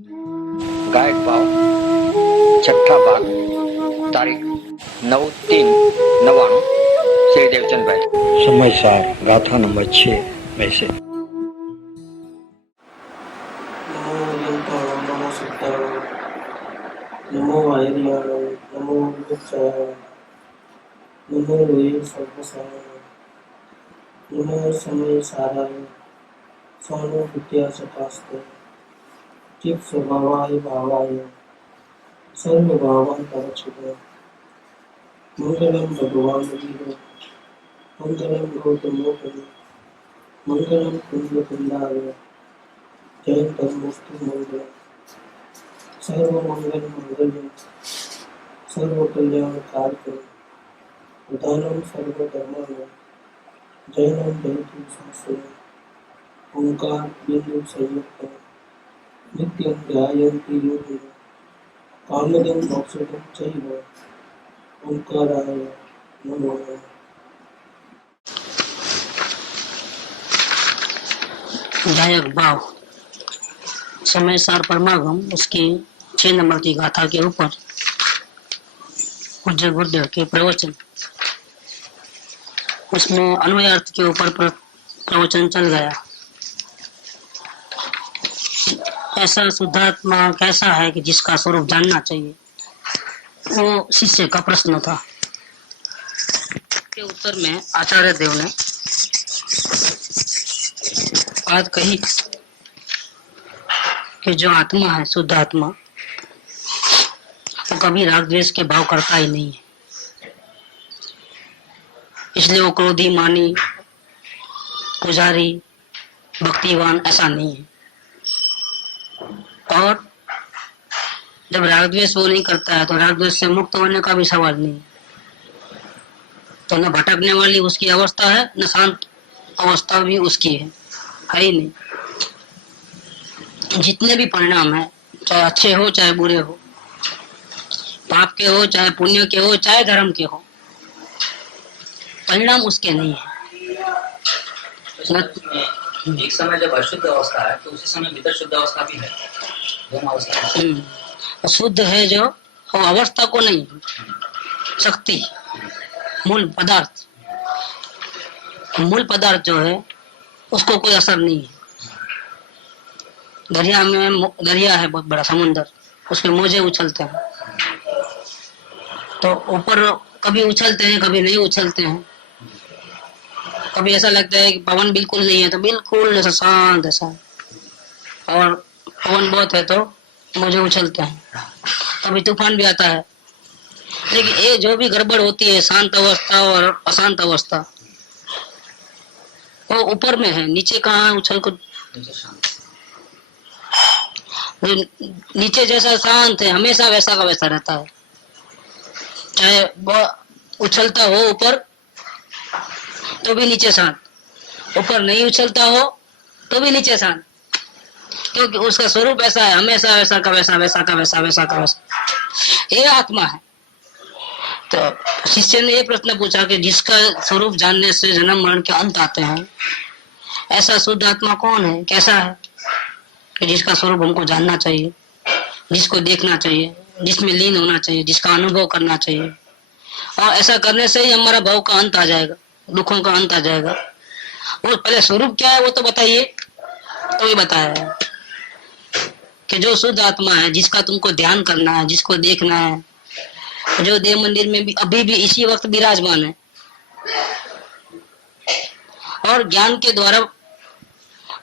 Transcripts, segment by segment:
गायक भाव छठा भाग तारीख 9/3/99 श्री देवचंद भाई। समाचार गाथा नंबर 6 में से। नमो दंताणं नमो सिद्धाणं नमो वायर्याणं नमो विदुषाय नमो लोये सर्वसाय नमो समय साराय सहानुभूत्या सतास्ते चित् स्वभावाय भावाय सर्वभावान्तरच्छिदे मंगलं भगवान् विष्णु मंगलं गौतमोपरि मंगलं कुन्दकुन्दाय जयन्तमुस्तु मंगलम् सर्वमंगल मंगलम सर्वकल्याणकारकम प्रधानम सर्वधर्माणां जयनं जयतु शास्त्रम् ओंकार बिंदु संयुक्तं नित्यं ध्यायन्ति योगिनः कामदं मोक्षदं चैव ओंकाराय नमो नमः। गायक भाव समय सार परमागम उसकी 6 नंबर की गाथा के ऊपर पूज्य गुरुदेव के प्रवचन, उसमें अन्वयार्थ के ऊपर प्रवचन चल गया। ऐसा शुद्धात्मा कैसा है कि जिसका स्वरूप जानना चाहिए, वो शिष्य का प्रश्न था। के उत्तर में आचार्य देव ने बात कही कि जो आत्मा है, शुद्ध आत्मा, वो कभी राग द्वेष के भाव करता ही नहीं है। इसलिए वो क्रोधी, मानी, पुजारी, भक्तिवान ऐसा नहीं है। और जब राग द्वेष वो नहीं करता है तो राग द्वेष से मुक्त होने का भी सवाल नहीं है। तो न भटकने वाली उसकी अवस्था है, न शांत अवस्था भी उसकी है ही नहीं। जितने भी परिणाम है, चाहे अच्छे हो चाहे बुरे हो, पाप के हो चाहे पुण्य के हो चाहे धर्म के हो, परिणाम उसके नहीं है। एक समय जब अशुद्ध अवस्था है तो उसी समय भीतर शुद्ध अवस्था भी है। दोनों अवस्था शुद्ध है जो वो अवस्था को नहीं, शक्ति, मूल पदार्थ, मूल पदार्थ जो है उसको कोई असर नहीं है। दरिया है बहुत बड़ा समुंदर, उसमें मोजे उछलते हैं, तो ऊपर कभी उछलते हैं कभी नहीं उछलते हैं। कभी ऐसा लगता है कि पवन बिल्कुल नहीं है तो बिल्कुल ऐसा शांत ऐसा, और पवन बहुत है तो मोजे उछलते हैं। कभी तूफान भी आता है। लेकिन ये जो भी गड़बड़ होती है, शांत अवस्था और अशांत अवस्था, वो ऊपर में है, नीचे कहाँ उछल को। नीचे जैसा शांत है हमेशा वैसा का वैसा रहता है, चाहे उछलता हो ऊपर तो भी नीचे शांत, ऊपर नहीं उछलता हो तो भी नीचे शांत, क्योंकि उसका स्वरूप ऐसा है, हमेशा वैसा का वैसा, वैसा का वैसा, वैसा का वैसा। ये आत्मा है। तो शिष्य ने ये प्रश्न पूछा कि जिसका स्वरूप जानने से जन्म मरण के अंत आते हैं, ऐसा शुद्ध आत्मा कौन है, कैसा है कि जिसका स्वरूप हमको जानना चाहिए, जिसको देखना चाहिए, जिसमें लीन होना चाहिए, जिसका अनुभव करना चाहिए। और ऐसा करने से ही हमारा भव का अंत आ जाएगा, दुखों का अंत आ जाएगा। वो पहले स्वरूप क्या है वो तो बताइए। तो ये बताया कि जो शुद्ध आत्मा है, जिसका तुमको ध्यान करना है, जिसको देखना है, जो देव मंदिर में भी अभी भी इसी वक्त विराजमान है, और ज्ञान के द्वारा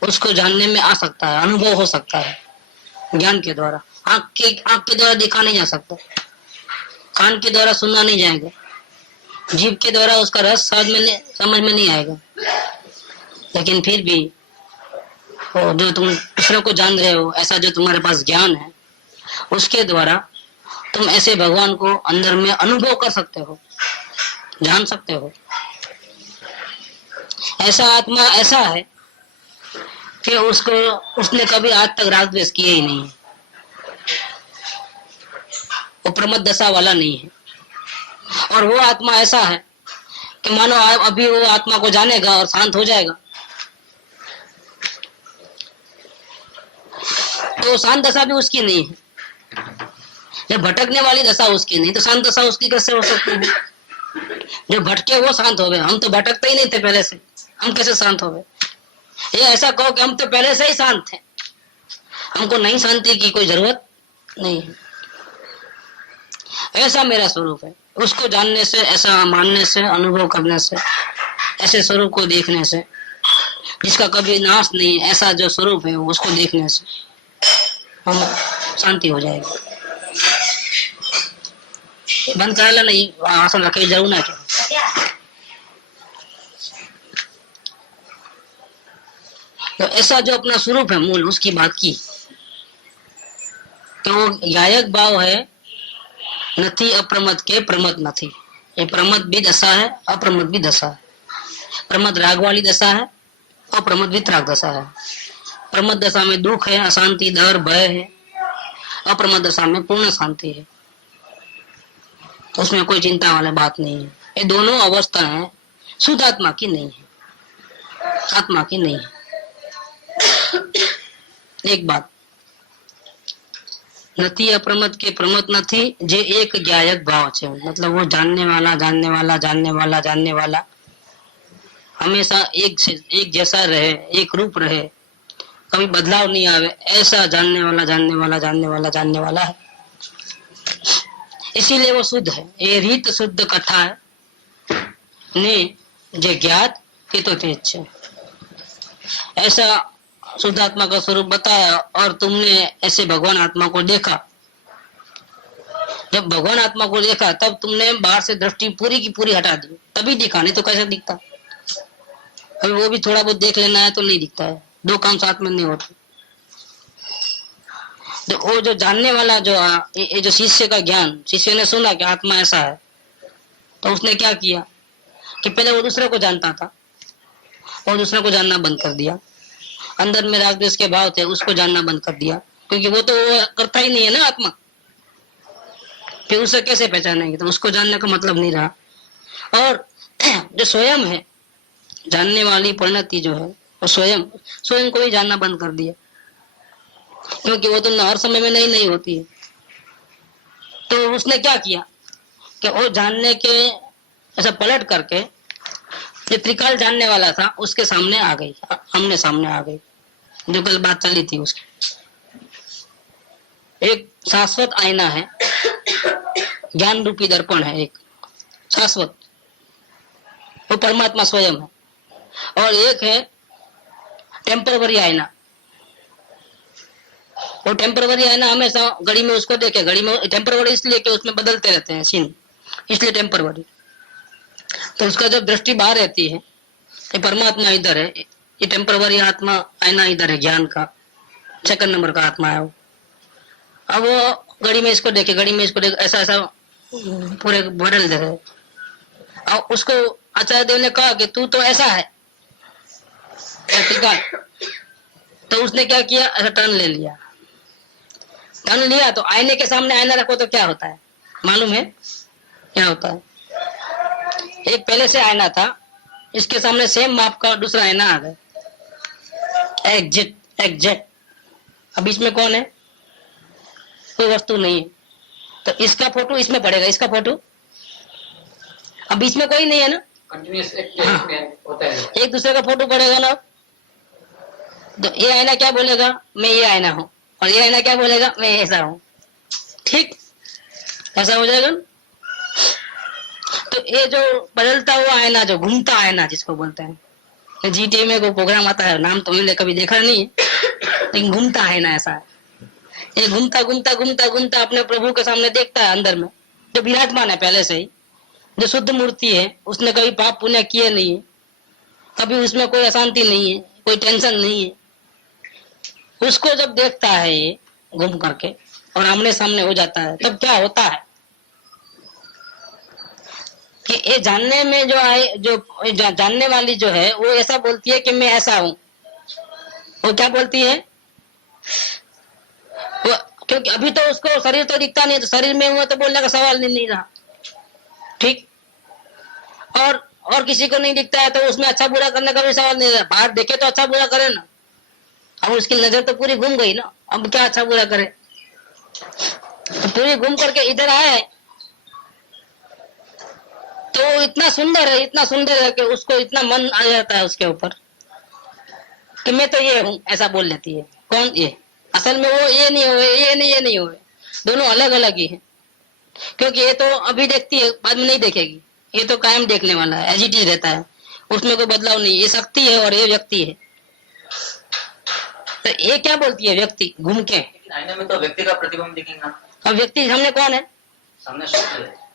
उसको जानने में आ सकता है, अनुभव हो सकता है ज्ञान के द्वारा। आंख के द्वारा देखा नहीं जा सकता, कान के द्वारा सुनना नहीं जाएगा, जीभ के द्वारा उसका रस समझ में नहीं आएगा। लेकिन फिर भी वो जो तुम दूसरे को जान रहे हो, ऐसा जो तुम्हारे पास ज्ञान है, उसके द्वारा तुम ऐसे भगवान को अंदर में अनुभव कर सकते हो, जान सकते हो। ऐसा आत्मा ऐसा है कि उसने कभी आज तक राग द्वेष किए ही नहीं है, वो प्रमद दशा वाला नहीं है। और वो आत्मा ऐसा है कि मानो अभी वो आत्मा को जानेगा और शांत हो जाएगा। तो शांत दशा भी उसकी नहीं है। जब भटकने वाली दशा उसकी नहीं तो शांत दशा उसकी कैसे हो सकती है? जो भटके वो शांत हो गए, हम तो भटकते ही नहीं थे पहले से, हम कैसे शांत हो गए? ये ऐसा कहो कि हम तो पहले से ही शांत थे, हमको नहीं शांति की कोई जरूरत नहीं है। ऐसा मेरा स्वरूप है। उसको जानने से, ऐसा मानने से, अनुभव करने से, ऐसे स्वरूप को देखने से जिसका कभी नाश नहीं, ऐसा जो स्वरूप है उसको देखने से हम शांति हो जाएगी। बंद कराला नहीं, आसन रखे जरूर ना। तो ऐसा जो अपना स्वरूप है मूल, उसकी बात की तो गायक भाव है नथी अप्रमद के प्रमद नथी। ये प्रमद भी दशा है, अप्रमद भी दशा है। प्रमद राग वाली दशा है, अप्रमद वितराग दशा है। प्रमद दशा में दुख है, अशांति, डर, भय है। अप्रमद दशा में पूर्ण शांति है, तो उसमें कोई चिंता वाली बात नहीं है। ये दोनों अवस्था है शुद्ध आत्मा की नहीं है, आत्मा की नहीं है। एक बात, नथी अप्रमद के प्रमद नथी जे एक ज्ञायक भाव है, मतलब वो जानने वाला जानने वाला जानने वाला जानने वाला हमेशा एक जैसा रहे, एक रूप रहे, कभी बदलाव नहीं आवे, ऐसा जानने वाला जानने वाला जानने वाला जानने वाला है। इसीलिए वो शुद्ध है। ये रीत शुद्ध कथा है ने जे ज्ञात के तो तेज है। ऐसा शुद्ध आत्मा का स्वरूप बताया और तुमने ऐसे भगवान आत्मा को देखा। जब भगवान आत्मा को देखा तब तुमने बाहर से दृष्टि पूरी की पूरी हटा दी, तभी दिखा, नहीं तो कैसे दिखता? अभी वो भी थोड़ा बहुत देख लेना है तो नहीं दिखता है, दो काम साथ में नहीं होते। तो वो जो जानने वाला जो ये जो शिष्य का ज्ञान, शिष्य ने सुना कि आत्मा ऐसा है, तो उसने क्या किया कि पहले वो दूसरे को जानता था और दूसरे को जानना बंद कर दिया। अंदर में राग द्वेष के भाव थे, उसको जानना बंद कर दिया, क्योंकि वो तो वो करता ही नहीं है ना आत्मा। फिर उसे कैसे पहचानेंगे? तो उसको जानने का मतलब नहीं रहा। और जो स्वयं है, जानने वाली परिणति जो है, वो स्वयं को ही जानना बंद कर दिया, क्योंकि वो तो हर समय में नहीं होती है। तो उसने क्या किया कि वो जानने के ऐसा पलट करके जो त्रिकाल जानने वाला था उसके सामने आ गई, हमने सामने आ गई, जो कल बात चली थी उसकी। एक शाश्वत आईना है, ज्ञान रूपी दर्पण है, एक शाश्वत, वो परमात्मा स्वयं है। और एक है टेम्परवरी आईना। वो टेम्परवरी आईना हमेशा घड़ी में उसको देखे, घड़ी में टेम्परवरी इसलिए कि उसमें बदलते रहते हैं सीन, इसलिए टेम्परवरी। तो उसका जब दृष्टि बाहर रहती है, ये परमात्मा इधर है, ये टेम्परवरी आत्मा आईना इधर है, ज्ञान का 2 नंबर का आत्मा है वो। अब वो घड़ी में इसको देखे, घड़ी में इसको देखे, ऐसा ऐसा पूरे बदल दे। और उसको आचार्य देव ने कहा कि तू तो ऐसा है, तो उसने क्या किया, ऐसा टर्न ले लिया। टर्न लिया तो आईने के सामने आईना रखो तो क्या होता है मालूम है? क्या होता है? एक पहले से आईना था, इसके सामने सेम माप का दूसरा आईना आ गया, एग्जैक्ट। अब इसमें कौन है? कोई वस्तु नहीं है, तो इसका फोटो इसमें पड़ेगा, इसका फोटो अब इसमें कोई नहीं है ना, एक दूसरे का फोटो पड़ेगा ना। तो ये आईना क्या बोलेगा? मैं ये आईना हूँ, और ये आईना क्या बोलेगा? मैं ऐसा हूँ। ठीक, ऐसा हो जाएगा ना। तो ये जो बदलता हुआ आईना, जो घूमता आईना जिसको बोलते हैं, जीटी में कोई प्रोग्राम आता है, नाम तो मैंने कभी देखा नहीं है, लेकिन घूमता आईना ऐसा है। ये घूमता घूमता घूमता घूमता अपने प्रभु के सामने देखता है अंदर में, जो विराजमान है पहले से ही, जो शुद्ध मूर्ति है, उसने कभी पाप पुण्य किए नहीं है, कभी उसमें कोई अशांति नहीं है, कोई टेंशन नहीं है। उसको जब देखता है ये घूम करके और आमने सामने हो जाता है, तब क्या होता है कि ये जानने में जो आए, जो जानने वाली जो है, वो ऐसा बोलती है कि मैं ऐसा हूं। वो क्या बोलती है? वो, क्योंकि अभी तो उसको शरीर तो दिखता नहीं, तो शरीर में हुआ तो बोलने का सवाल नहीं रहा। ठीक, और किसी को नहीं दिखता है तो उसमें अच्छा बुरा करने का भी सवाल नहीं रहा। बाहर देखे तो अच्छा बुरा करे ना, अब उसकी नजर तो पूरी घूम गई ना, अब क्या अच्छा बुरा करे। तो पूरी घूम करके इधर आए तो इतना सुंदर है, इतना सुंदर है कि उसको इतना मन आ जाता है उसके ऊपर कि मैं तो ये हूँ, ऐसा बोल लेती है। कौन? ये। असल में वो ये नहीं हुए, ये नहीं हुए, दोनों अलग अलग ही है। क्योंकि ये तो अभी देखती है, बाद में नहीं देखेगी। ये तो कायम देखने वाला है, एज इट इज रहता है, उसमें कोई बदलाव नहीं। ये शक्ति है और ये व्यक्ति है। तो ये क्या बोलती है व्यक्ति घूम के? आईने में तो व्यक्ति का प्रतिबिंब दिखेगा। अब व्यक्ति सामने कौन है? सामने शक्ति है।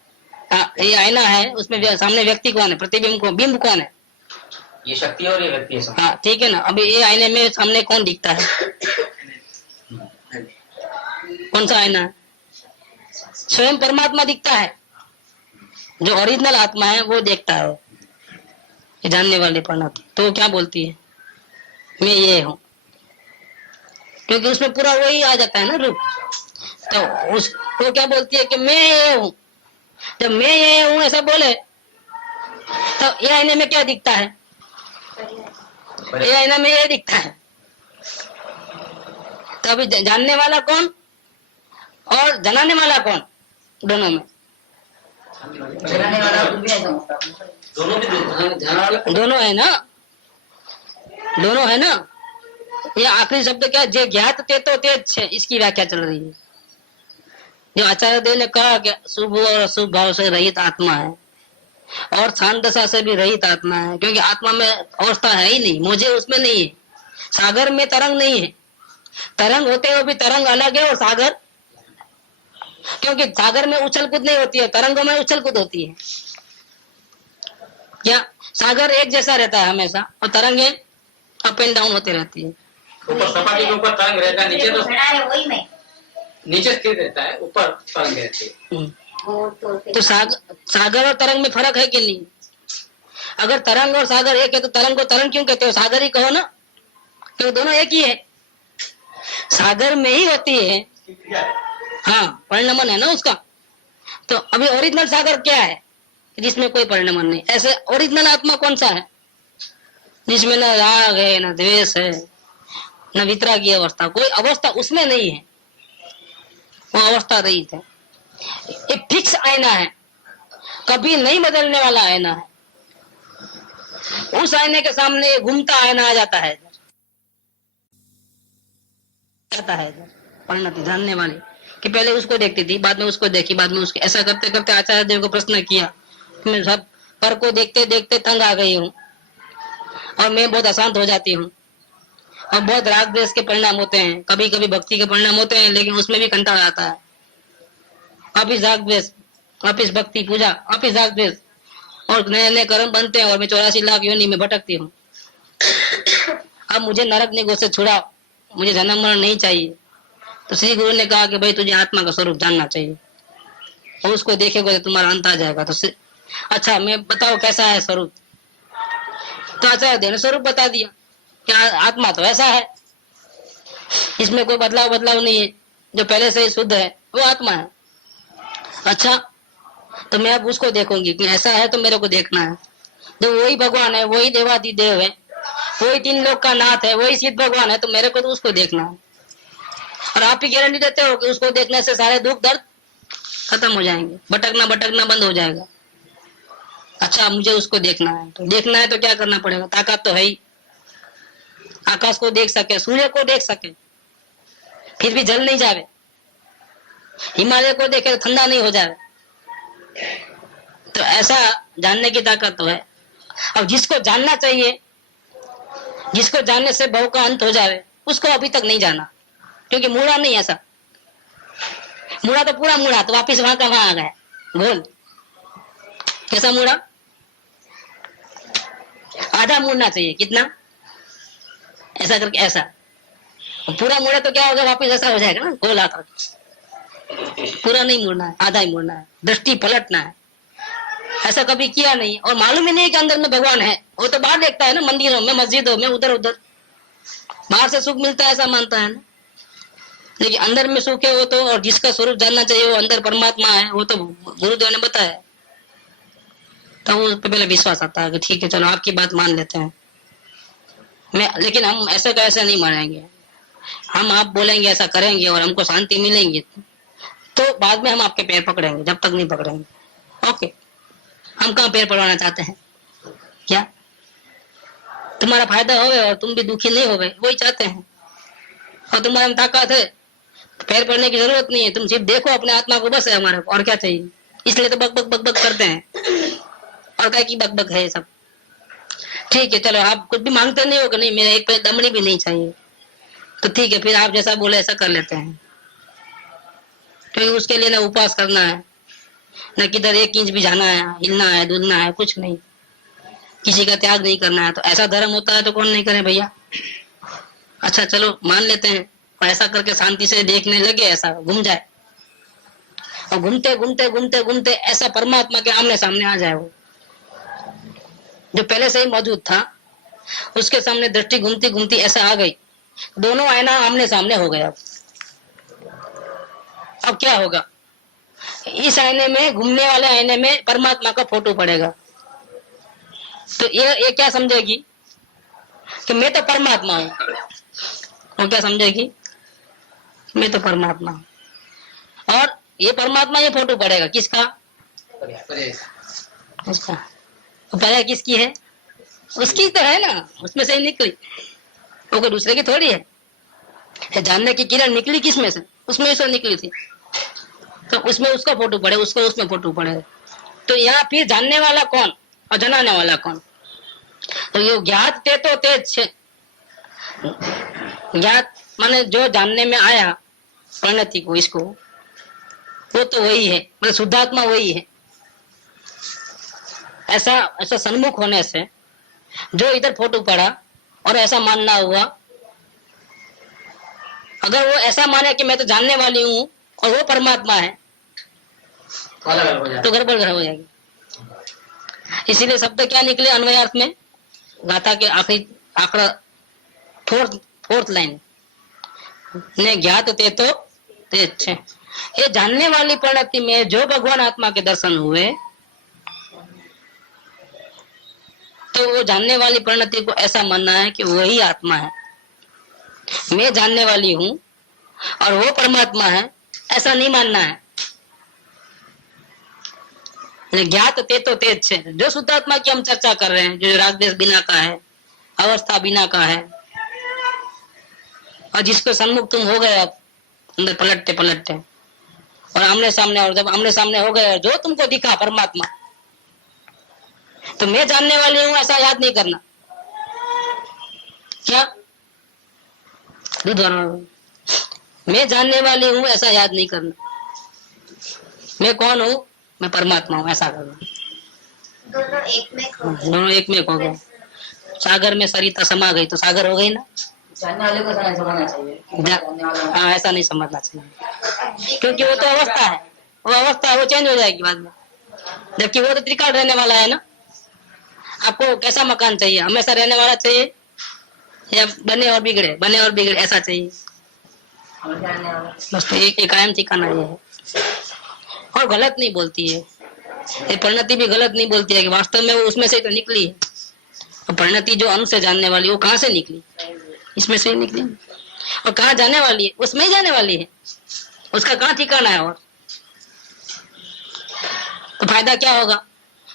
हाँ, ये आईना है, उसमें सामने व्यक्ति कौन है? प्रतिबिंब कौन? बिंब कौन है? ये शक्ति और ये व्यक्ति है। हाँ ठीक है ना। अभी ये आईने में सामने कौन दिखता है? कौन सा आईना है? स्वयं परमात्मा दिखता है। जो ओरिजिनल आत्मा है वो देखता है, ये जानने वाले परमात्मा। तो वो क्या बोलती है? मैं ये हूँ, क्योंकि उसमें पूरा वही आ जाता है ना रूप। तो वो क्या बोलती है कि मैं ये हूँ। जब मैं ये हूँ ऐसा बोले तो ये आईने में क्या दिखता है? ये आईना में ये दिखता है। तो अभी जानने वाला कौन और जनाने वाला कौन? दोनों में दोनों है ना, दोनों है ना। ये आखिरी शब्द क्या? जे ज्ञात ते तो तेज छे, इसकी व्याख्या चल रही है। जो आचार्य देव ने कहा कि शुभ और अशुभ भाव से रहित आत्मा है और शांत दशा से भी रहित आत्मा है, क्योंकि आत्मा में अवस्था है ही नहीं, मुझे उसमें नहीं है। सागर में तरंग नहीं है, तरंग होते हुए भी तरंग अलग है और सागर, क्योंकि सागर में उछल कूद नहीं होती है, तरंगों में उछल कूद होती है। क्या सागर एक जैसा रहता है हमेशा और तरंगे अप एंड डाउन होते रहती है। ऊपर सपाटी के ऊपर तरंग रहता है, नीचे तो नीचे स्थिर रहता है, ऊपर तरंग रहती है। तो सागर और तरंग में फर्क है कि नहीं? अगर तरंग और सागर एक है तो तरंग को तरंग क्यों कहते हो? सागर ही कहो ना, क्योंकि दोनों एक ही है। सागर में ही होती है, हाँ परिणमन है ना उसका। तो अभी ओरिजिनल सागर क्या है? जिसमें कोई परिणमन नहीं। ऐसे ओरिजिनल आत्मा कौन सा है? जिसमें न राग है, न द्वेष है, न वितरागी अवस्था, कोई अवस्था उसमें नहीं है, वो अवस्था रहित है। ये फिक्स आईना है, कभी नहीं बदलने वाला आईना है। उस आईने के सामने घूमता आईना आ जाता है, परिणति जानने वाली कि पहले उसको देखती थी, बाद में उसको देखी, बाद में उसको। ऐसा करते करते आचार्य देव को प्रश्न किया, मैं सब पर को देखते देखते तंग आ गई हूँ और मैं बहुत अशांत हो जाती हूँ और बहुत राग द्वेष के परिणाम होते हैं, कभी कभी भक्ति के परिणाम होते हैं, लेकिन उसमें भी कंटाळा आता है। वापिस राग द्वेष, वापिस भक्ति पूजा, वापिस राग द्वेष और नए नए कर्म बनते हैं और मैं 84 लाख योनि में भटकती हूँ। अब मुझे नरक निगोह से छुड़ाओ, मुझे जन्म मरण नहीं चाहिए। तो श्री गुरु ने कहा कि भाई तुझे आत्मा का स्वरूप जानना चाहिए और उसको देखेगा तो तुम्हारा अंत आ जाएगा। तो अच्छा मैं बताओ कैसा है स्वरूप? तो आचार्य देव ने स्वरूप बता दिया कि आत्मा तो ऐसा है, इसमें कोई बदलाव नहीं है, जो पहले से ही शुद्ध है वो आत्मा है। अच्छा तो मैं अब उसको देखूंगी कि ऐसा है तो मेरे को देखना है। जो वही भगवान है, वही देवादिदेव है, वही 3 लोक का नाथ है, वही सिद्ध भगवान है, तो मेरे को तो उसको देखना है। और आप ही गारंटी देते हो कि उसको देखने से सारे दुख दर्द खत्म हो जाएंगे, भटकना बंद हो जाएगा। अच्छा मुझे उसको देखना है, तो देखना है तो क्या करना पड़ेगा? ताकत तो है ही, आकाश को देख सके, सूर्य को देख सके, फिर भी जल नहीं जावे, हिमालय को देखे तो ठंडा नहीं हो जाए। तो ऐसा जानने की ताकत तो है। अब जिसको जानना चाहिए, जिसको जानने से भव का अंत हो जाए, उसको अभी तक नहीं जाना, क्योंकि मुड़ा नहीं ऐसा। मुड़ा तो पूरा मुड़ा, तो वापिस वहां का वहां आ गया गोल। कैसा मुड़ा? आधा मुड़ना चाहिए, कितना? ऐसा करके ऐसा। पूरा मुड़े तो क्या होगा? वापिस ऐसा हो जाएगा ना गोल आकर। पूरा नहीं मुड़ना है, आधा ही मुड़ना है, दृष्टि पलटना है। ऐसा कभी किया नहीं और मालूम ही नहीं कि अंदर में भगवान है। वो तो बाहर देखता है ना, मंदिरों में, मस्जिदों में, उधर उधर बाहर से सुख मिलता है ऐसा मानता है ना, लेकिन अंदर में सुख है वो तो। और जिसका स्वरूप जानना चाहिए वो अंदर परमात्मा है, वो तो गुरुदेव ने बताया। तो उस पर पहले विश्वास आता है कि ठीक है चलो आपकी बात मान लेते हैं। लेकिन हम ऐसा का ऐसा नहीं मानेंगे। हम आप बोलेंगे ऐसा करेंगे और हमको शांति मिलेंगी, तो बाद में हम आपके पैर पकड़ेंगे, जब तक नहीं पकड़ेंगे। ओके, हम कहाँ पैर पकड़वाना चाहते हैं? क्या तुम्हारा फायदा होवे और तुम भी दुखी नहीं होवे, वही चाहते हैं। और तुम्हारे में ताकत है, पैर पड़ने की जरूरत नहीं है, तुम सिर्फ देखो अपने आत्मा को, बस है हमारे को, और क्या चाहिए? इसलिए तो बक बक बक बक करते हैं, और क्या की बक बक है सब। ठीक है, चलो आप कुछ भी मांगते नहीं हो कि नहीं मेरा एक पैर दमड़ी भी नहीं चाहिए, तो ठीक है, फिर आप जैसा बोले ऐसा कर लेते हैं। क्योंकि उसके लिए ना उपवास करना है, न किधर 1 इंच भी जाना है, हिलना है, डुलना है, कुछ नहीं, किसी का त्याग नहीं करना है। तो ऐसा धर्म होता है तो कौन नहीं करे भैया। अच्छा चलो मान लेते हैं, और ऐसा करके शांति से देखने लगे, ऐसा घूम जाए, और घूमते घूमते घूमते घूमते ऐसा परमात्मा के आमने सामने आ जाए, वो जो पहले से ही मौजूद था, उसके सामने दृष्टि घूमती घूमती ऐसा आ गई, दोनों आईना आमने सामने हो गया। अब क्या होगा? इस आईने में, घूमने वाले आईने में परमात्मा का फोटो पड़ेगा, तो ये क्या समझेगी कि मैं तो परमात्मा हूँ। वो क्या समझेगी? मैं तो परमात्मा हूँ। और ये परमात्मा, ये फोटो पड़ेगा किसका? उसका। तो पहले किसकी है? उसकी तो है ना, उसमें से ही निकली, वो कोई दूसरे की थोड़ी है। जानने की किरण निकली किसमें से? उसमें से निकली थी, तो उसमें उसका फोटो पड़े, उसको उसमें फोटो पड़े। तो यहाँ फिर जानने वाला कौन और जनाने वाला कौन? तो ये ज्ञात ते तो तेज छे। ज्ञात माने जो जानने में आया परिणति को, इसको, वो तो वही है, मतलब शुद्धात्मा वही है। ऐसा सन्मुख होने से जो इधर फोटो पड़ा और ऐसा मानना हुआ, अगर वो ऐसा माने कि मैं तो जानने वाली हूँ और वो परमात्मा है, तो गड़बड़ हो जाएगी। इसीलिए शब्द क्या निकले अन्वयार्थ में? गाथा के आखिरी आंकड़ा फोर्थ लाइन, ने ज्ञात ते तो तेज छे। ये जानने वाली परिणति में जो भगवान आत्मा के दर्शन हुए, तो वो जानने वाली परिणति को ऐसा मानना है कि वही आत्मा है, मैं जानने वाली हूँ और वो परमात्मा है, ऐसा नहीं मानना है। ज्ञात ते तो तेज छे, जो शुद्धात्मा की हम चर्चा कर रहे हैं, जो रागद्वेष बिना का है, अवस्था बिना का है, और जिसको सन्मुख तुम हो गए आप अंदर पलटते पलटते, और आमने सामने, और जब आमने सामने हो गए जो तुमको दिखा परमात्मा, तो मैं जानने वाली हूँ ऐसा याद नहीं करना। क्या? मैं जानने वाली हूँ ऐसा याद नहीं करना। मैं कौन हूँ? मैं परमात्मा हूँ, ऐसा करना। दोनों एक में हो गए। सागर में सरिता समा गई तो सागर हो गई ना। जानने वाले को समझना चाहिए। हाँ, ऐसा नहीं समझना चाहिए, क्योंकि वो तो अवस्था है, वो अवस्था है, वो चेंज हो जाएगी बाद में। जबकि वो तो त्रिकाल रहने वाला है ना। आपको कैसा मकान चाहिए? हमेशा रहने वाला चाहिए या बने और बिगड़े, बने और बिगड़े ऐसा चाहिए? बस तो एक कायम ठिकाना ये है। और गलत नहीं बोलती है ये परिणति, भी गलत नहीं बोलती है कि वास्तव में वो उसमें से तो निकली है। तो परिणति जो अंश से जानने वाली, वो कहाँ से निकली? इसमें से ही निकली। और कहाँ जाने वाली है? उसमें ही जाने वाली है, उसका कहाँ ठिकाना है? और तो फायदा क्या होगा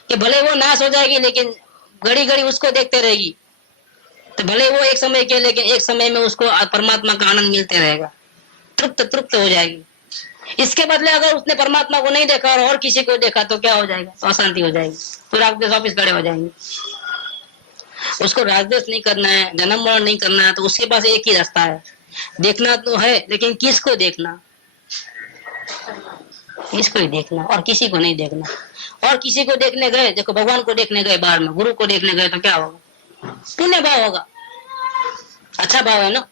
कि भले वो नाश हो जाएगी, लेकिन घड़ी घड़ी उसको देखते रहेगी, तो भले वो एक समय के, लेकिन एक समय में उसको परमात्मा का आनंद मिलते रहेगा, तृप्त हो जाएगी। इसके बदले अगर उसने परमात्मा को नहीं देखा और किसी को देखा, तो क्या हो जाएगा? तो अशांति हो जाएगी, तो रागद्वेष वापिस खड़े हो जाएंगे। उसको रागद्वेष नहीं करना है, जन्म मरण नहीं करना है, तो उसके पास एक ही रास्ता है, देखना तो है, लेकिन किसको देखना? इसको ही देखना, और किसी को नहीं देखना। और किसी को देखने गए, देखो भगवान को देखने गए बाहर में, गुरु को देखने गए, तो क्या होगा? पुण्य भाव होगा, अच्छा भाव है ना।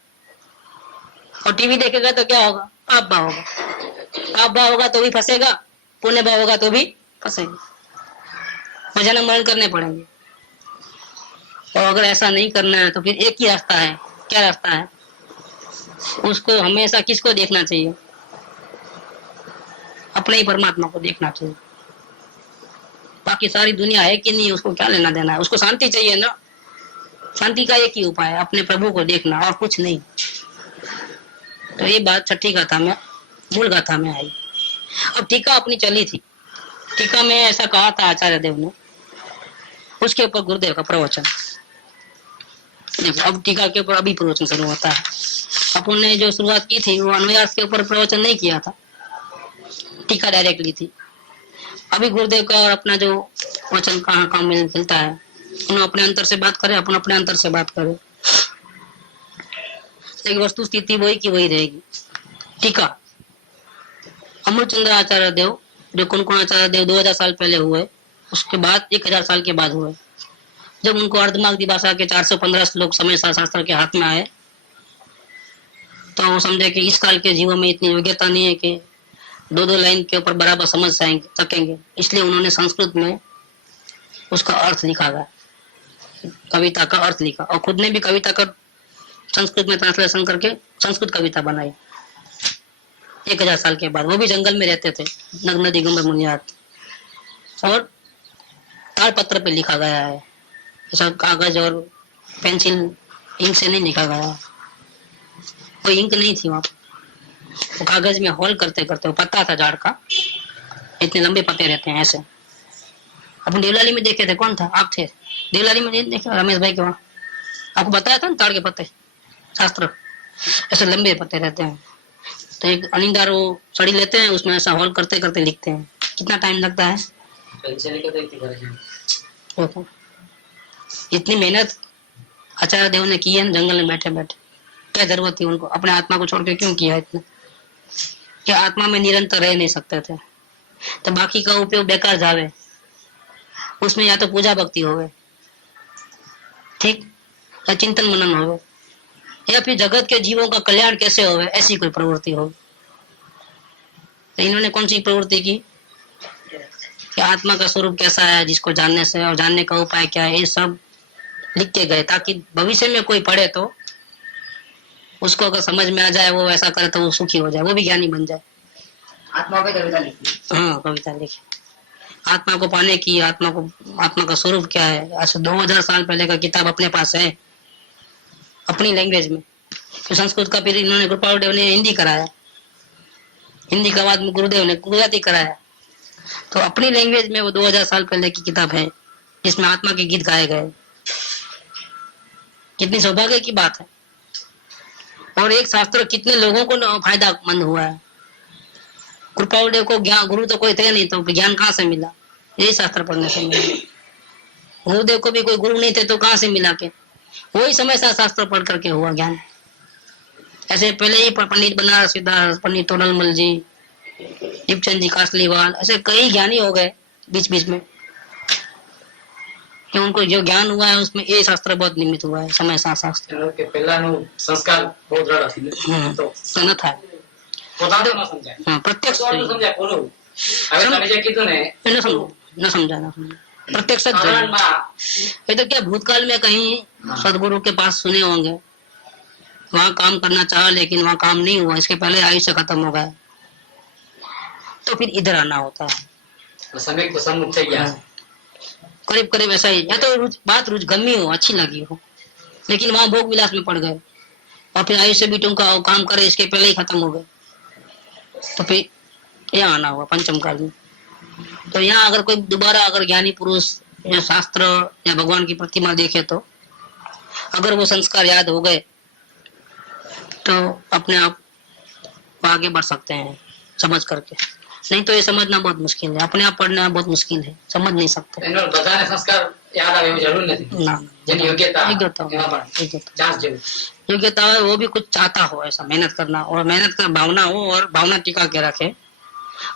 और टीवी देखेगा तो क्या होगा? पाप भाव होगा। पाप भाव होगा तो भी फंसेगा, पुण्य भाव होगा तो भी फंसेगा, जन्म मरण करने पड़ेंगे। और अगर ऐसा नहीं करना है तो फिर एक ही रास्ता है। क्या रास्ता है? उसको हमेशा किसको देखना चाहिए? अपने ही परमात्मा को देखना चाहिए। बाकी सारी दुनिया है कि नहीं, उसको क्या लेना देना है? उसको शांति चाहिए ना। शांति का एक ही उपाय है, अपने प्रभु को देखना, और कुछ नहीं। तो ये बात छठी गाथा में, मूल गाथा में आई। अब टीका अपनी चली थी, टीका में ऐसा कहा था आचार्य देव ने, उसके ऊपर गुरुदेव का प्रवचन। देखो अब टीका के ऊपर अभी प्रवचन शुरू होता है। अपन ने जो शुरुआत की थी वो अन्वयार्थ के ऊपर प्रवचन नहीं किया था, टीका डायरेक्ट ली थी। अभी गुरुदेव का और अपना जो वचन कहाँ कहाँ मिलता है, उन्होंने अपने अंतर से बात करे, अपन अपने अंतर से बात करे, लेकिन वस्तु स्थिति वही की वही रहेगी। टीका अमरचंद्र आचार्य देव, जो कुन आचार्य देव 2000 साल पहले हुए, उसके बाद 1000 साल के बाद हुए। जब उनको अर्धमागधी भाषा के 415 श्लोक समय शास्त्र के हाथ में आए, तो वो समझे कि इस काल के जीवों में इतनी योग्यता नहीं है कि 2-2 लाइन के ऊपर बराबर समझ सकेंगे, इसलिए उन्होंने संस्कृत में उसका अर्थ लिखा गया, कविता का अर्थ लिखा, और खुद ने भी कविता का संस्कृत में ट्रांसलेशन करके संस्कृत कविता बनाई 1000 साल के बाद। वो भी जंगल में रहते थे, नग्न दिगंबर मुनियात, और ताड़पत्र पे लिखा गया है, ऐसा कागज और पेंसिल इंक से नहीं लिखा गया, कोई इंक नहीं थी वहां, वो कागज में होल करते करते, वो पत्ता था झाड़ का, इतने लंबे पत्ते रहते हैं ऐसे। अपन देवलाली में देखे थे, कौन था? आप थे देवलाली में, देखे रमेश भाई के वहाँ, आपको बताया था ना ताड़ के पत्ते, शास्त्र ऐसे लंबे पत्ते रहते हैं। तो एक अनिंदार वो सड़ी लेते हैं, उसमें ऐसा होल करते करते लिखते हैं। कितना टाइम लगता है? इतनी मेहनत आचार्य देव ने की है जंगल में बैठे बैठे, क्या जरूरत थी उनको? अपने आत्मा को छोड़ के क्यों किया इतना? क्या आत्मा में निरंतर रह नहीं सकते थे? तो बाकी का उपयोग बेकार जावे, उसमें या तो पूजा भक्ति होवे, ठीक, या चिंतन मनन होवे, या फिर जगत के जीवों का कल्याण कैसे होवे, ऐसी कोई प्रवृत्ति हो। तो इन्होंने कौन सी प्रवृत्ति की कि आत्मा का स्वरूप कैसा है, जिसको जानने से, और जानने का उपाय क्या है, ये सब लिख के गए, ताकि भविष्य में कोई पढ़े तो उसको अगर समझ में आ जाए, वो ऐसा करे तो वो सुखी हो जाए, वो भी ज्ञानी बन जाए। आत्मा की कविता लिखी। हाँ, कविता लिखी आत्मा को पाने की, आत्मा का स्वरूप क्या है। आज 2000 साल पहले का किताब अपने पास है, अपनी लैंग्वेज में। तो संस्कृत का फिर इन्होंने कृपाल देव ने हिंदी कराया, हिंदी का बाद में गुरुदेव ने गुजराती कराया। तो अपनी लैंग्वेज में वो 2000 साल पहले की किताब है, जिसमें आत्मा के गीत गाए गए। कितनी सौभाग्य की बात है। और एक शास्त्र कितने लोगों को फायदामंद हुआ है। कृपाल देव को ज्ञान, गुरु तो कोई थे नहीं, तो ज्ञान कहाँ से मिला? यही शास्त्र पढ़ने से मिला। गुरुदेव को भी कोई गुरु नहीं थे, तो कहाँ से मिला के? वही समय सा शास्त्र पढ़ करके हुआ ज्ञान। ऐसे पहले ही पंडित बनारस दास, पंडित तोडलमल जी, दीपचंद जी कासलीवाल, ऐसे कई ज्ञानी हो गए बीच बीच में, कि उनको जो ज्ञान हुआ है उसमें ये शास्त्र बहुत निमित्त हुआ है, समय सा शास्त्र के पहलाનું संस्कार बहुत रड़ा थी तो न થાય પોતાને ન સમજાય હા પ્રત્યક્ષ પોતાને સમજાય પૂરું હવે તમે જે કીધું ને न समझा प्रत्यक्ष ये तो क्या भूतकाल में कहीं सदगुरु के पास सुने होंगे, वहाँ काम करना चाहा लेकिन वहाँ काम नहीं हुआ, इसके पहले आयुष्य खत्म हो गया, तो फिर इधर आना होता है। समय को सम्मुख થઈ ગયા करीब करीब ऐसा ही, या तो बात गमी हो, अच्छी लगी हो, लेकिन वहां भोग विलास में पड़ गए, और फिर आयुष्य भी तुमका काम करे इसके पहले ही खत्म हो गए, तो फिर यहाँ आना हुआ पंचम काल में। तो यहाँ अगर कोई दोबारा अगर ज्ञानी पुरुष या शास्त्र या भगवान की प्रतिमा देखे, तो अगर वो संस्कार याद हो गए तो अपने आप आगे बढ़ सकते हैं समझ करके। नहीं तो ये समझना बहुत मुश्किल है, अपने आप पढ़ना बहुत मुश्किल है, समझ नहीं सकते। बधाने संस्कार याद आवे એવું જરૂર નથી ना જેની યોગ્યતા योग्यता है, वो भी कुछ चाहता हो, ऐसा मेहनत करना, और मेहनत कर भावना हो, और भावना टिका के रखे,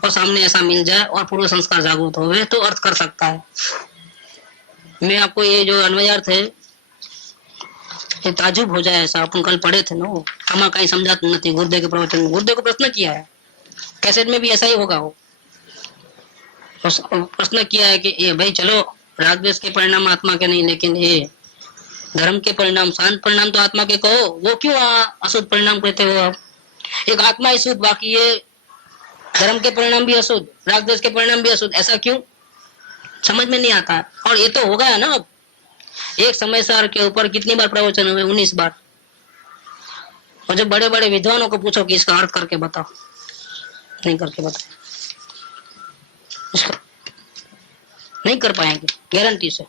और सामने ऐसा मिल जाए और पूर्व संस्कार जागृत हो गए, तो अर्थ कर सकता है। मैं आपको ये जो अन्वयार्थ है ये ताजुब हो जाए, ऐसा अपन कल पढ़े थे ना, हम कहीं समझाते नहीं। गुरुदेव के प्रवचन में गुरुदेव को प्रश्न किया है, कैसेट में भी ऐसा ही होगा, वो प्रश्न किया है कि ये भाई चलो राजद्वेष के परिणाम आत्मा के नहीं, लेकिन ये धर्म के परिणाम, शांत परिणाम तो आत्मा के कहो, वो क्यों अशुद्ध परिणाम कहते हो आप? एक आत्मा ही शुद्ध, बाकी ये धर्म के परिणाम भी अशुद्ध, राजद्वेष के परिणाम भी अशुद्ध, ऐसा क्यों? समझ में नहीं आता। और ये तो हो गया ना, अब एक समय सार के ऊपर कितनी बार प्रवचन हुए? 19 बार। और जब बड़े बड़े विद्वानों को पूछो कि इसका अर्थ करके बताओ, नहीं करके बताओ, इसका नहीं कर पाएंगे गारंटी से।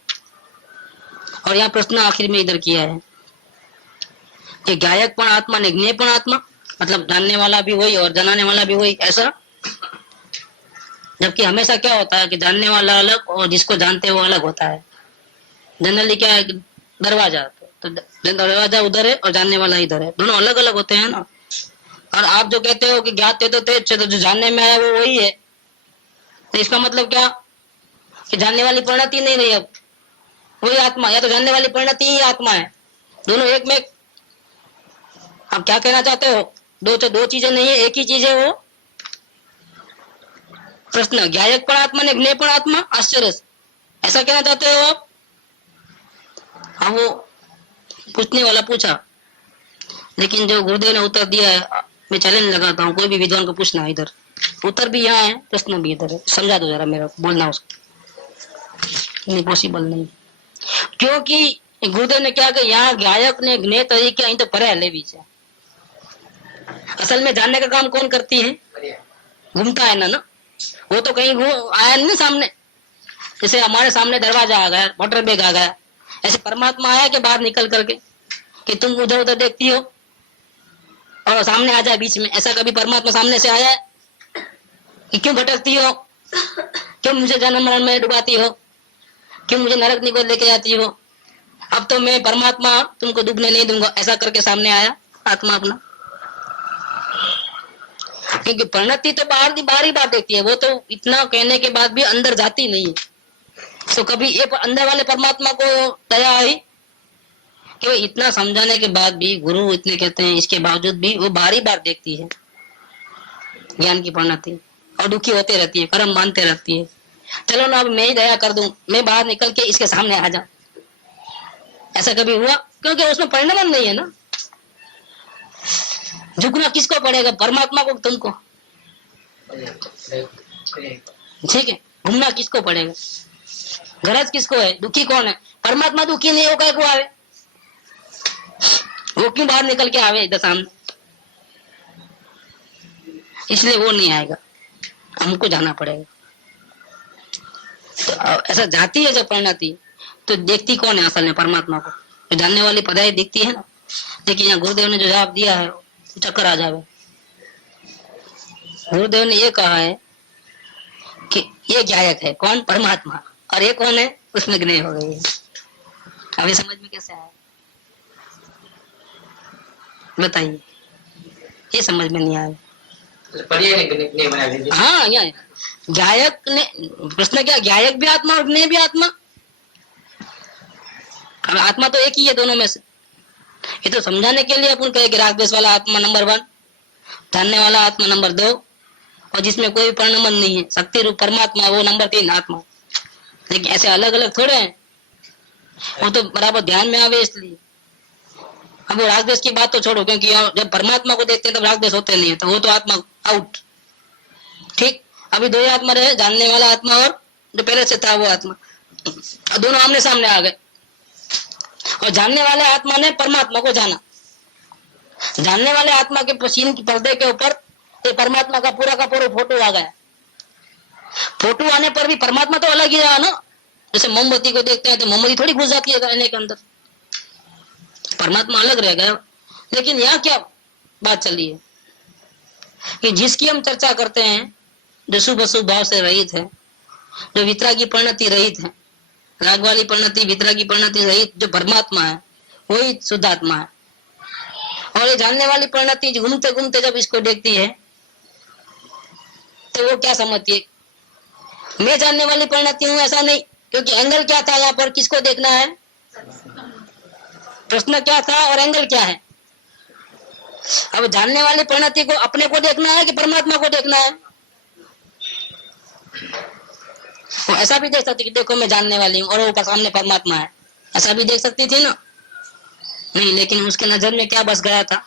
और यहाँ प्रश्न आखिर में इधर किया है कि गायक पण आत्मा ने ज्ञेय पण आत्मा, मतलब जानने वाला भी वही और जनाने वाला भी वही, ऐसा। जबकि हमेशा क्या होता है कि जानने वाला अलग और जिसको जानते हैं वो अलग होता है। जनरली क्या है कि दरवाजा, तो दरवाजा उधर है और जानने वाला इधर है, दोनों अलग अलग होते हैं ना। और आप जो कहते हो कि ज्ञात तो तेज से, तो जो जानने में आया वो वही है, तो इसका मतलब क्या कि जानने वाली परिणति नहीं रही, अब वही आत्मा, या तो जानने वाली परिणति ही आत्मा है, दोनों एक में। आप क्या कहना चाहते हो? दो चीजें नहीं है, एक ही चीज है वो। प्रश्न, ज्ञायक पण आत्मा ने ज्ञेय पण आत्मा, आश्चर्य, ऐसा कहना चाहते हो आप? हाँ, वो पूछने वाला पूछा, लेकिन जो गुरुदेव ने उत्तर दिया है, मैं चैलेंज लगाता हूँ, कोई भी विद्वान को पूछना, इधर उत्तर भी यहाँ है, प्रश्न भी इधर है, समझा दो जरा मेरा, बोलना उसको। नहीं, पॉसिबल नहीं, क्योंकि गुरुदेव ने क्या कहा, यहाँ गायक ने ज्ञेय तरीके અહીં तो परे लेवी છે। असल में जानने का काम कौन करती है? घूमता है ना, वो तो कहीं आया नहीं सामने। जैसे हमारे सामने दरवाजा आ गया, मोटर बैग आ गया, ऐसे परमात्मा आया कि बाहर निकल करके कि तुम उधर उधर देखती हो और सामने आ जाए बीच में, ऐसा कभी परमात्मा सामने से आया है कि क्यों भटकती हो, क्यों मुझे जन्म मरण में डुबाती हो, क्यों मुझे नरक निकोल लेके जाती हो, अब तो मैं परमात्मा तुमको डूबने नहीं दूंगा, ऐसा करके सामने आया आत्मा अपना? क्योंकि परिणति तो बाहर ही बात देखती है, वो तो इतना कहने के बाद भी अंदर जाती नहीं है। तो कभी ये अंदर वाले परमात्मा को दया आई कि वो इतना समझाने के बाद भी, गुरु इतने कहते हैं, इसके बावजूद भी वो बार ही बार देखती है ज्ञान की परिणति, और दुखी होते रहती है, कर्म मानते रहती है। चलो ना, अब मैं ही दया कर दूं, मैं बाहर निकल के इसके सामने आ जाऊं, ऐसा कभी हुआ? क्योंकि उसमें परिणाम नहीं है ना। झुकना किसको पड़ेगा, परमात्मा को, तुमको? ठीक है, घूमना किसको पड़ेगा? गरज किसको है? दुखी कौन है? परमात्मा दुखी नहीं होगा, को आवे, वो क्यों बाहर निकल के आवे इधर सामने? इसलिए वो नहीं आएगा, हमको जाना पड़ेगा। तो ऐसा जाती है जब परिणति, तो देखती कौन है असल में? परमात्मा को। तो जानने वाली पदाई दिखती है ना। लेकिन यहाँ गुरुदेव ने जो जवाब दिया है, चक्कर आ जावे। गुरुदेव ने ये कहा है कि ये गायक है, कौन? परमात्मा, और ये कौन है? उसमें ज्ञेय हो गई है। अभी समझ में कैसे आया बताइए? ये समझ में नहीं आया। हाँ, यहाँ गायक ने, प्रश्न क्या, गायक भी आत्मा और ज्ञेय भी आत्मा? अब आत्मा तो एक ही है दोनों में से। ये तो समझाने के लिए अपन कहे कि राग द्वेष वाला आत्मा नंबर 1, जानने वाला आत्मा नंबर 2, और जिसमें कोई परिणाम नहीं है, शक्ति रूप परमात्मा, वो नंबर 3 आत्मा। लेकिन ऐसे अलग अलग थोड़े हैं, वो तो बराबर ध्यान में आवे इसलिए। अब वो राग द्वेष की बात तो छोड़ो, क्योंकि जब परमात्मा को देखते हैं तब राग द्वेष होते नहीं है, तो वो तो आत्मा आउट। ठीक, अभी 2 आत्मा रहे, जानने वाला आत्मा और जो पहले से था वो आत्मा, दोनों आमने सामने आ गए। और जानने वाले आत्मा ने परमात्मा को जाना, जानने वाले आत्मा के पसीने की पर्दे के ऊपर ये परमात्मा का पूरा फोटो आ गया। फोटो आने पर भी परमात्मा तो अलग ही रहा ना। जैसे मोमबत्ती को देखते हैं तो मोमबत्ती थोड़ी घुस जाती है आईने के अंदर, परमात्मा अलग रह गया। लेकिन यहाँ क्या बात चली है कि जिसकी हम चर्चा करते हैं, जो शुभ अशुभ भाव से रहित है, जो वितरागी परिणति रहित है, राग वाली परिणति, वितरागी परिणति रहित जो परमात्मा है, वही शुद्ध आत्मा है। और ये जानने वाली परिणति घूमते घूमते जब इसको देखती है तो वो क्या समझती है? मैं जानने वाली परिणति हूं, ऐसा नहीं। क्योंकि एंगल क्या था यहाँ पर, किसको देखना है? प्रश्न क्या था और एंगल क्या है? अब जानने वाली परिणति को अपने को देखना है कि परमात्मा को देखना है? वो ऐसा भी देख सकती कि देखो मैं जानने वाली हूँ और वो सामने परमात्मा है, ऐसा भी देख सकती थी ना? नहीं, लेकिन उसके नजर में क्या बस गया था?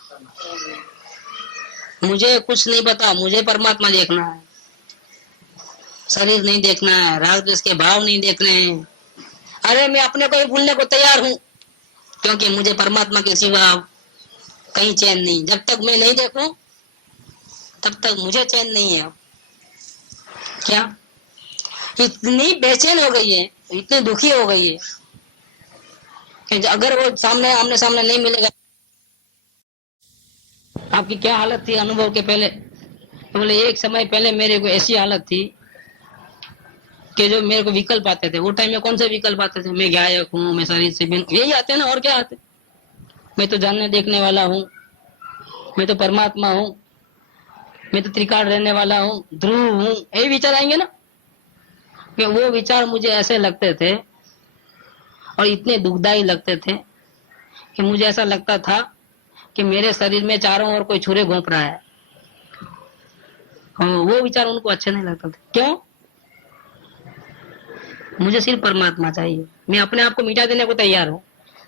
मुझे कुछ नहीं पता, मुझे परमात्मा देखना है, शरीर नहीं देखना है, राग द्वेष के भाव नहीं देखने हैं। अरे मैं अपने को ही भूलने को तैयार हूँ, क्योंकि मुझे परमात्मा के सिवा कहीं चैन नहीं। जब तक मैं नहीं देखूं तब तक मुझे चैन नहीं है। अब क्या इतनी बेचैन हो गई है, इतनी दुखी हो गई है कि अगर वो सामने आमने सामने नहीं मिलेगा। आपकी क्या हालत थी अनुभव के पहले? बोले एक समय पहले मेरे को ऐसी हालत थी कि जो मेरे को विकल्प आते थे। वो टाइम में कौन से विकल्प आते थे? मैं गायक हूँ, मैं शरीर से भिन्न, यही आते हैं ना, और क्या आते? मैं तो जानने देखने वाला हूँ, मैं तो परमात्मा हूँ, मैं तो त्रिकाल रहने वाला हूँ, ध्रुव हूँ, यही विचार आएंगे ना। कि वो विचार मुझे ऐसे लगते थे और इतने दुखदायी लगते थे कि मुझे ऐसा लगता था कि मेरे शरीर में चारों ओर कोई छुरे घोंप रहा है। वो विचार उनको अच्छे नहीं लगते थे। क्यों? मुझे सिर्फ परमात्मा चाहिए। मैं अपने आप को मिटा देने को तैयार हूँ,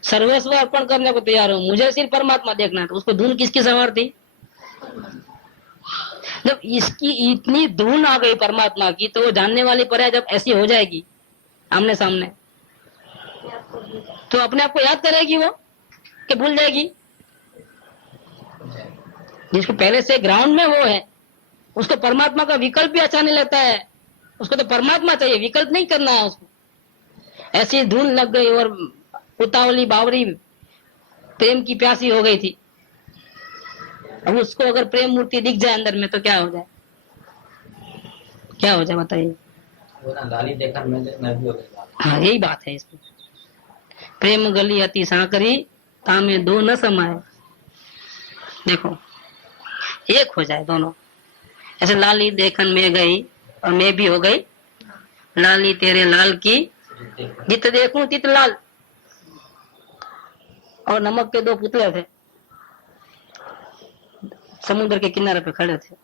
सर्वस्व अर्पण करने को तैयार हूँ। मुझे सिर्फ परमात्मा देखना है। तो उसको धुन किसकी सवार थी? जब इसकी इतनी धुन आ गई परमात्मा की, तो वो जानने वाली पर्याय जब ऐसी हो जाएगी आमने सामने, तो अपने आप को याद करेगी वो कि भूल जाएगी? जिसको पहले से ग्राउंड में वो है, उसको परमात्मा का विकल्प भी अच्छा नहीं लगता है। उसको तो परमात्मा चाहिए, विकल्प नहीं करना है उसको। ऐसी धुन लग गई और उतावली बावरी प्रेम की प्यासी हो गई थी। अब उसको अगर प्रेम मूर्ति दिख जाए अंदर में तो क्या हो जाए? क्या हो जाए बताइए? हाँ, यही बात है इसमें। प्रेम गली अति सांकरी, तामे दो न समाए। देखो, एक हो जाए दोनों। ऐसे लाली देखन में गई और मैं भी हो गई लाली, तेरे लाल की जित देखूं तित लाल। और नमक के दो पुतले थे, समुद्र के किनारे पे खड़े थे।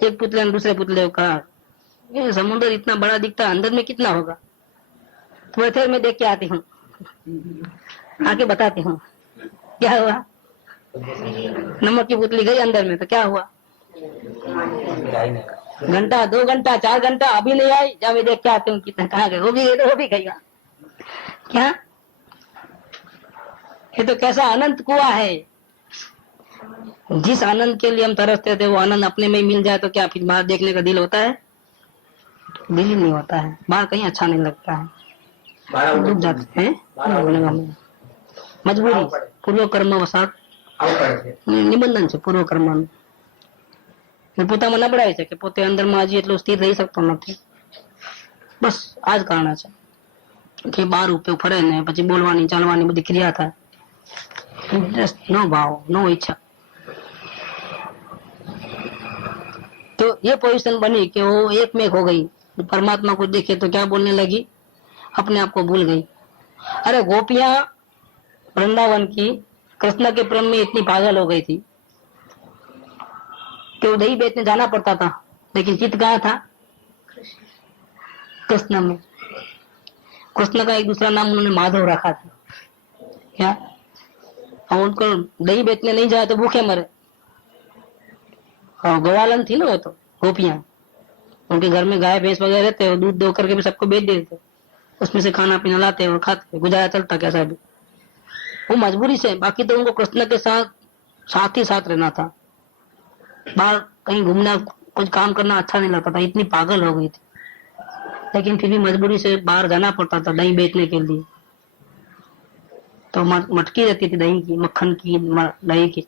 एक पुतले ने दूसरे पुतले को कहा, ये समुद्र इतना बड़ा दिखता है, अंदर में कितना होगा? थोड़ी देर में देख के आती हूँ, आके बताती हूँ। क्या हुआ? नमक की पुतली गई अंदर में, तो क्या हुआ? घंटा, 2 घंटा, 4 घंटा अभी नहीं आई। जब मैं देख के आती हूँ कितना, कहाँ गए? वो भी गई, तो वो भी गई। क्या ये तो कैसा अनंत कुआं है। जिस आनंद के लिए हम तरसते थे वो आनंद अपने में ही मिल जाए तो क्या फिर बाहर देखने का दिल होता है? दिल ही नहीं होता है। बाहर कहीं अच्छा नहीं लगता है, डूब जाते हैं। मजबूरी, पूर्व कर्म वसात નિબંધન છે પૂર્વ કર્મનું. પોતામાં નબળાઈ છે કે પોતે અંદરમાં હજી એટલો સ્થિર રહી શકતો નથી. બસ આ જ કારણ છે કે બહાર ઉપર ફરે ને પછી બોલવાની ચાલવાની બધી ક્રિયા થાય. ઇન્ટરેસ્ટ, નો ભાવ, નો ઈચ્છા. तो ये पोजीशन बनी कि वो एक में हो गई. परमात्मा को देखे तो क्या बोलने लगी? अपने आप को भूल गई. अरे गोपियां वृंदावन की कृष्ण के प्रेम में इतनी पागल हो गई थी कि वो दही बेचने जाना पड़ता था, लेकिन चित्त कहाँ था? कृष्ण में. कृष्ण का एक दूसरा नाम उन्होंने माधव रखा था. क्या? और उनको दही बेचने नहीं जाए तो भूखे मरे. और गवालन थी ना वो तो गोपियां, उनके घर में गाय भैंस वगैरह रहते और दूध दो करके भी सबको बेच देते. उसमें से खाना पीना लाते और खाते, गुजारा चलता कैसा भी. वो मजबूरी से. बाकी तो उनको कृष्ण के साथ ही साथ रहना था. बाहर कहीं घूमना, कुछ काम करना अच्छा नहीं लगता था, इतनी पागल हो गई थी. लेकिन फिर भी मजबूरी से बाहर जाना पड़ता था दही बेचने के लिए. तो मटकी रहती थी दही की, मक्खन की, दही की.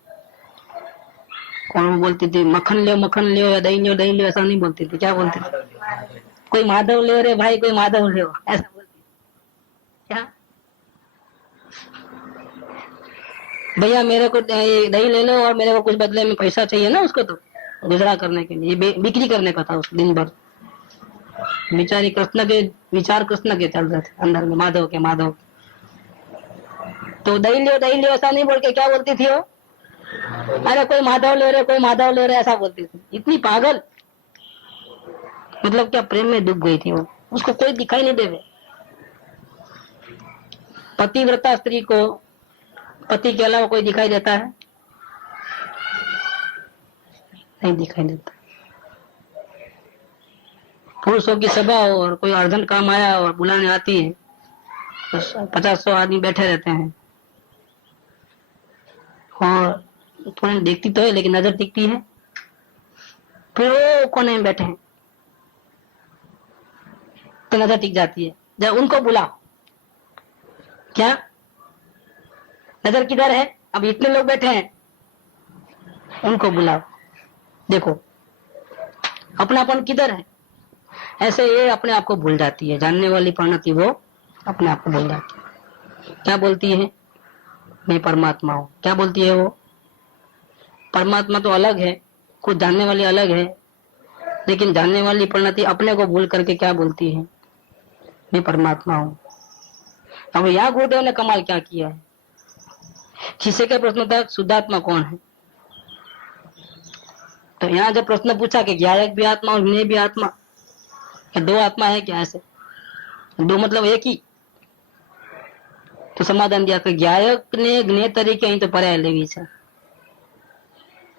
और वो बोलती थी मक्खन लियो या दही लियो, ऐसा नहीं बोलती थी. क्या बोलती थी? कोई माधव ले रे भाई, कोई माधव लियो, ऐसा बोलती. क्या भैया मेरे को दही ले लो और मेरे को कुछ बदले में पैसा चाहिए ना, उसको तो गुजरा करने के लिए, बिक्री करने का था उस दिन भर. बेचारी कृष्ण के विचार कृष्ण के चल रहे थे अंदर में, माधव के. तो दही लियो ऐसा नहीं बोल के क्या बोलती थी वो? अरे कोई माधव ले रहे, ऐसा बोलती थी. इतनी पागल. मतलब क्या प्रेम में डूब गई थी वो. उसको कोई दिखाई नहीं देवे. पतिव्रता स्त्री को पति के अलावा कोई दिखाई देता है? नहीं दिखाई देता. पुरुषों की सभा हो और कोई अर्जेंट काम आया और बुलाने आती है तो 50-100 आदमी बैठे रहते हैं और थोड़ी दिखती तो है लेकिन नजर दिखती है। फिर वो कोने में बैठे हैं तो नजर टिक जाती है। जब उनको बुलाओ, क्या नजर किधर है? अब इतने लोग बैठे हैं, उनको बुलाओ, देखो अपनापन किधर है। ऐसे ये अपने आप को भूल जाती है, जानने वाली परिणति वो अपने आप को भूल जाती है। क्या बोलती है? मैं परमात्मा हूँ। क्या बोलती है वो? परमात्मा तो अलग है, खुद जानने वाली अलग है, लेकिन जानने वाली परिणति अपने को भूल करके क्या बोलती है? मैं परमात्मा हूँ। अब यहाँ गुरुदेव ने कमाल क्या किया है। शिष्य का प्रश्न था शुद्धात्मा कौन है, तो यहाँ जब प्रश्न पूछा कि ज्ञायक भी आत्मा और ज्ञेय भी आत्मा, दो आत्मा है क्या? ऐसे दो मतलब एक ही। तो समाधान दिया कि ज्ञायक ने ज्ञेय तरीके અહીં तो पर्याय लेवी છે।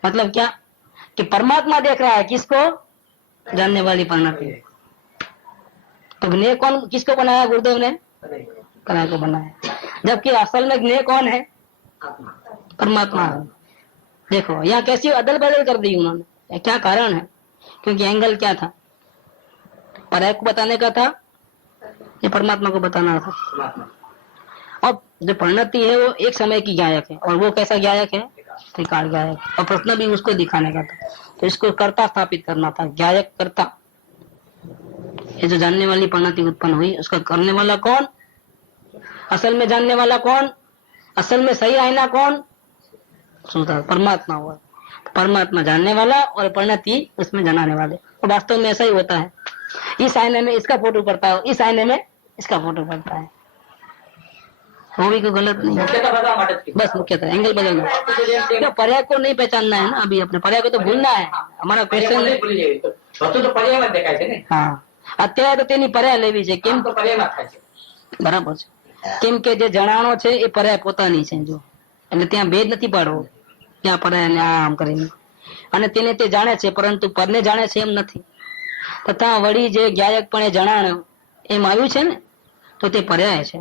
मतलब क्या कि परमात्मा देख रहा है किसको? जानने वाली परिणति। तो ज्ञेय कौन किसको बनाया? गुरुदेव ने कला को बनाया, जबकि असल में ज्ञेय कौन है? परमात्मा है। देखो यहाँ कैसी अदल बदल कर दी उन्होंने। क्या कारण है? क्योंकि एंगल क्या था? पर्याय को बताने का था, ये परमात्मा को बताना था। अब जो परिणति है वो एक समय की ज्ञायक है, और वो कैसा ज्ञायक है? त्रिकाल ज्ञायक। और प्रश्न भी उसको दिखाने का था, तो इसको कर्ता स्थापित करना था, ज्ञायक कर्ता। ये जो जानने वाली परिणति उत्पन्न हुई, उसका करने वाला कौन? असल में जानने वाला कौन? असल में सही आईना कौन? परमात्मा हुआ। परमात्मा जानने वाला और परिणति उसमें जनाने वाले। तो वास्तव में ऐसा ही होता है। इस आईने में इसका फोटो पड़ता है, इस आईने में इसका फोटो पड़ता है। वो भी कोई गलत नहीं है, बस मुख्यतः एंगल बदलना। तो पर्याय को नहीं पहचानना है ना, अभी अपने पर्याय को तो भूलना है। हमारा क्वेश्चन हाँ અત્યારે તો તેની पर्याय લેવી છે। કેમ? બરાબર છે, કેમ કે જે જણાણો છે એ पर्याय પોતાની છે। જો એટલે ત્યાં ભેદ નથી પાડવો, ત્યાં पर्याय ને આમ કરીને, અને તેને તે જાણે છે પરંતુ પરને જાણે છે એમ નથી। તથા વળી જે જ્ઞાયકપણે જણાણ એમ આવ્યું છે ને, તો તે पर्याय છે।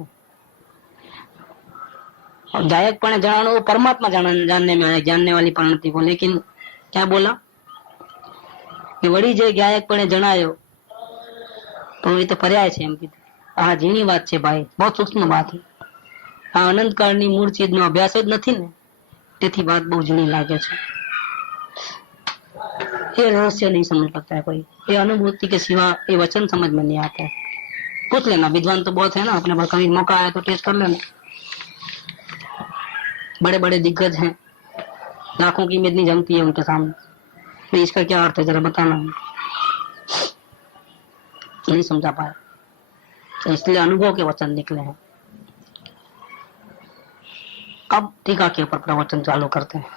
ज्ञायकपणे जणाणो वो परमात्मा जानने में आया, जानने वाली परिणति को। लेकिन क्या बोला कि वड़ी जे ज्ञायकपणे जणायो तो ये तो पर्याय છે એમ કીધું। આ ઝીણી વાત છે ભાઈ, બહુ સૂક્ષ્મ વાત છે। આ અનંતકાળની મૂળ ચીજનો અભ્યાસ જ નથી ને, તેથી વાત બહુ ઝીણી લાગે છે। ये रहस्य नहीं समझ सकता है कोई, ये अनुभूति के सिवा ये वचन समझ में नहीं आता है। पूछ लेना, विद्वान तो बहुत है ना, अपने पास कभी मौका आया तो टेस्ट कर लेना। बड़े बड़े दिग्गज हैं, लाखों की इमेज नहीं जमती है उनके सामने। तो इसका क्या अर्थ है जरा बताना। नहीं समझा पाया, तो इसलिए अनुभव के वचन निकले हैं। अब टीका के ऊपर प्रवचन चालू करते हैं।